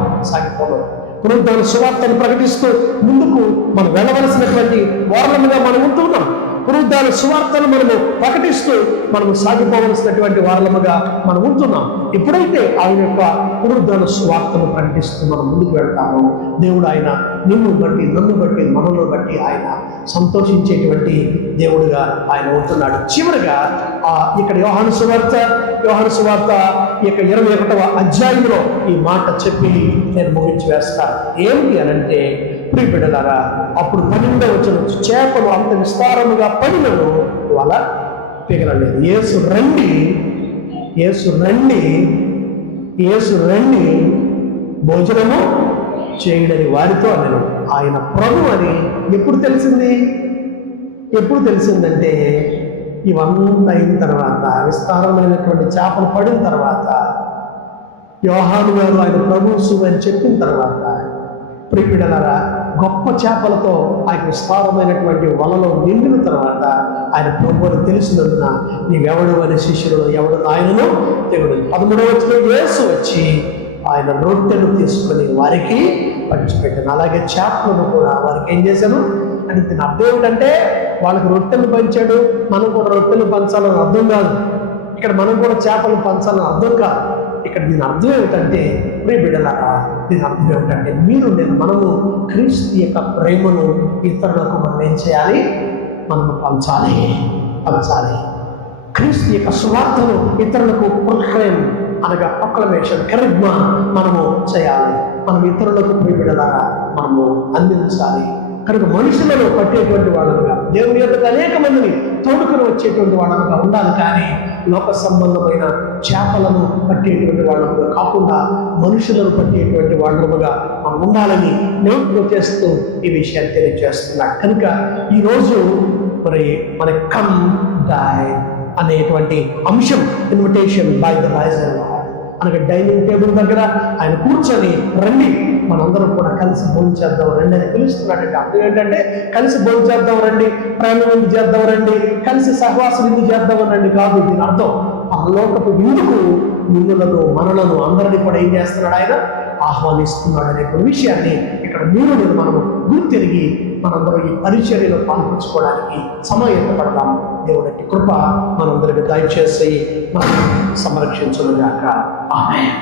పునరుద్ధాన సువార్తను ప్రకటిస్తూ ముందుకు మనం వెళ్ళవలసినటువంటి వారముగా మనం ఉంటున్నాం. పునరుద్ధాన సువార్తను మనము ప్రకటిస్తూ మనము సాగిపోవలసినటువంటి వారముగా మనం ఉంటున్నాం. ఎప్పుడైతే ఆయన యొక్క పునరుద్ధాన సువార్తను ప్రకటిస్తూ మనం ముందుకు వెళ్తామో, దేవుడు ఆయన నిన్ను బట్టి, నన్ను బట్టి, మనల్ని బట్టి ఆయన సంతోషించేటువంటి దేవుడుగా ఆయన ఉంటున్నాడు. చివరిగా ఇక్కడ యోహాను సువార్త ఈ యొక్క 21వ అధ్యాయంలో ఈ మాట చెప్పి నేను ముగించి వేస్తాను. ఏమిటి అనంటే, ప్రియబిడ్డలారా, అప్పుడు 12వ వచనం, చేపలు అంత విస్తారముగా పడినను వల పిగలలేదు. యేసు రండి భోజనము చేయడని వారితో అన్నాను. ఆయన ప్రభు అని ఎప్పుడు తెలిసిందంటే ఇవంతా అయిన తర్వాత, విస్తారమైనటువంటి చేపలు పడిన తర్వాత, యోహాను గారు ఆయన ప్రభువు అని చెప్పిన తర్వాత, ప్రియబిడ్డలారా, గొప్ప చేపలతో ఆయన విస్తారమైనటువంటి వలలో నిండిన తర్వాత ఆయన ప్రభువుని తెలిసినందున నీవెవడు అనే శిష్యుడు ఎవడు ఆయనను తెగుడు. 13వ వచనం, యేసు వచ్చి ఆయన రొట్టెను తీసుకొని వారికి పంచిపెట్టాను. అలాగే చేపలను కూడా వారికి ఏం చేశాను అంటే, దీని అర్థం ఏమిటంటే వాళ్ళకి రొట్టెలు పంచాడు, మనం కూడా రొట్టెలు పంచాలని అర్థం కాదు. ఇక్కడ మనం కూడా చేపలు పంచాలని అర్థం కాదు. ఇక్కడ దీని అర్థం ఏమిటంటే, ప్రియబిడ్డలారా, దీని అర్థం ఏమిటంటే మనము క్రీస్తు యొక్క ప్రేమను ఇతరులకు మనం ఏం చేయాలి? మనము పంచాలి. క్రీస్తు యొక్క సువార్తను ఇతరులకు ప్రొక్లమేషన్, కెరిగ్మా మనము చేయాలి. మనం ఇతరులకు ప్రియబిడ్డలారా మనము అందించాలి. కనుక మనుషులను పట్టేటువంటి వాళ్ళుగా, దేవుని యొక్క అనేక మందిని తోడుకుని వచ్చేటువంటి వాళ్ళుగా ఉండాలి. కానీ లోక సంబంధమైన చేపలను పట్టేటువంటి వాళ్ళుగా కాకుండా మనుషులను పట్టేటువంటి వాళ్ళుగా మనం ఉండాలని జ్ఞాపకం చేస్తూ ఈ విషయాన్ని తెలియజేస్తున్నాడు. కనుక ఈరోజు మన కమ్ డై అనేటువంటి అంశం, ఇన్విటేషన్ బై ద రైజర్ అనగా డైనింగ్ టేబుల్ దగ్గర ఆయన కూర్చొని రండి మనందరం కూడా కలిసి భోజనం చేద్దాం రండి అని పిలుస్తున్నాడంటే అర్థం ఏంటంటే, కలిసి భోజనం చేద్దాం రండి, ప్రేమ విందు చేద్దాం రండి, కలిసి సహవాస విందు చేద్దాం రండి కాదు. దీని అర్థం పరలోకపు విందుకు నిన్నులను మనలను అందరినీ కూడా ఏం చేస్తున్నాడు? ఆయన ఆహ్వానిస్తున్నాడు అనేటువంటి విషయాన్ని ఇక్కడ మనము గుర్తిరిగి మనందరం ఈ పరిచర్యలో పాల్పంచుకోవడానికి సమయపడదాం. దేవుడి కృప మనందరికి దయచేసి మనం సంరక్షించుగాక. ఆమేన్.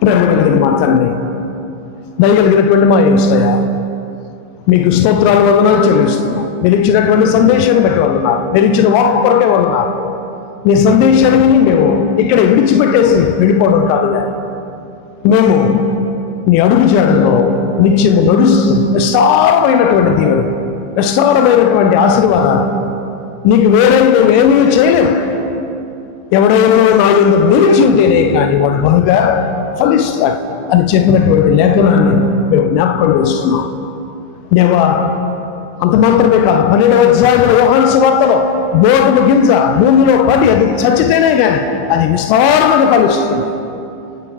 ప్రేమ కలిగిన మా తండ్రి, దయగలిగినటువంటి మా యేసయ్య, మీకు స్తోత్రాలు, వందనాలు చెల్లిస్తున్నాం. మీరు ఇచ్చినటువంటి సందేశాన్ని బట్టి వందనాలు. మీరు ఇచ్చిన వాక్ కొరకే వందనాలు. నీ సందేశాన్ని మేము ఇక్కడ విడిచిపెట్టేసి వెళ్ళిపోవడం కాదు, కానీ మేము నీ అడుగు జాడల్లో నిత్యము నడుస్తూ విస్తారమైనటువంటి దీవెన, విస్తారమైనటువంటి ఆశీర్వాదాలు, నీకు వేరే నువ్వేమీ చేయలేవు. ఎవడైనా నా యందు నిలిచి ఉంటేనే కానీ వాడు బహుగా ఫలిస్తాడు అని చెప్పినటువంటి లేఖనాన్ని మేము జ్ఞాపకం చేసుకున్నాం. దేవా, అంత మాత్రమే కాదు, 12వ అధ్యాయంలో యోహాను సువార్తలో గోధుమ గింజ భూమిలో పడి అది చచ్చితేనే కానీ అది విస్తారముగా ఫలిస్తుంది.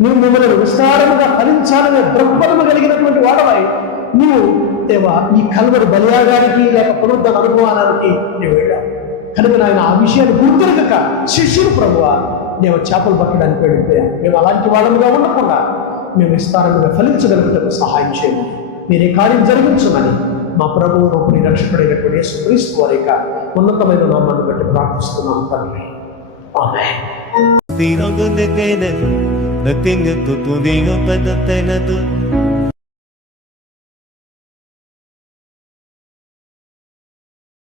నువ్వు మిమ్మల్ని విస్తారముగా ఫలించాలనే దృక్పథము కలిగినటువంటి వాడవై నువ్వు దేవా ఈ కల్వరి బలియాగానికి లేక పునరుద్ధరణ అనుభవానికి నువ్వు వెళ్ళావు. కనుక నాయన ఆ విషయాన్ని గుర్తురగక శిష్యులు ప్రభువా దేవ చేపలు పట్టడానికి వెళ్ళిపోయాం. మేము అలాంటి వాళ్ళముగా ఉండకుండా మేము విస్తారముగా ఫలించగలుగుతాము సహాయం చేయండి. మీరే కార్యం జరిగించమని మా ప్రభువు రూపుని రక్షకుడైనటువంటి యేసుక్రీస్తు వారి యొక్క ఉన్నతమైన నామాన్ని బట్టి ప్రార్థిస్తున్నాం తండ్రి. ఆమేన్. Nothing to do, but the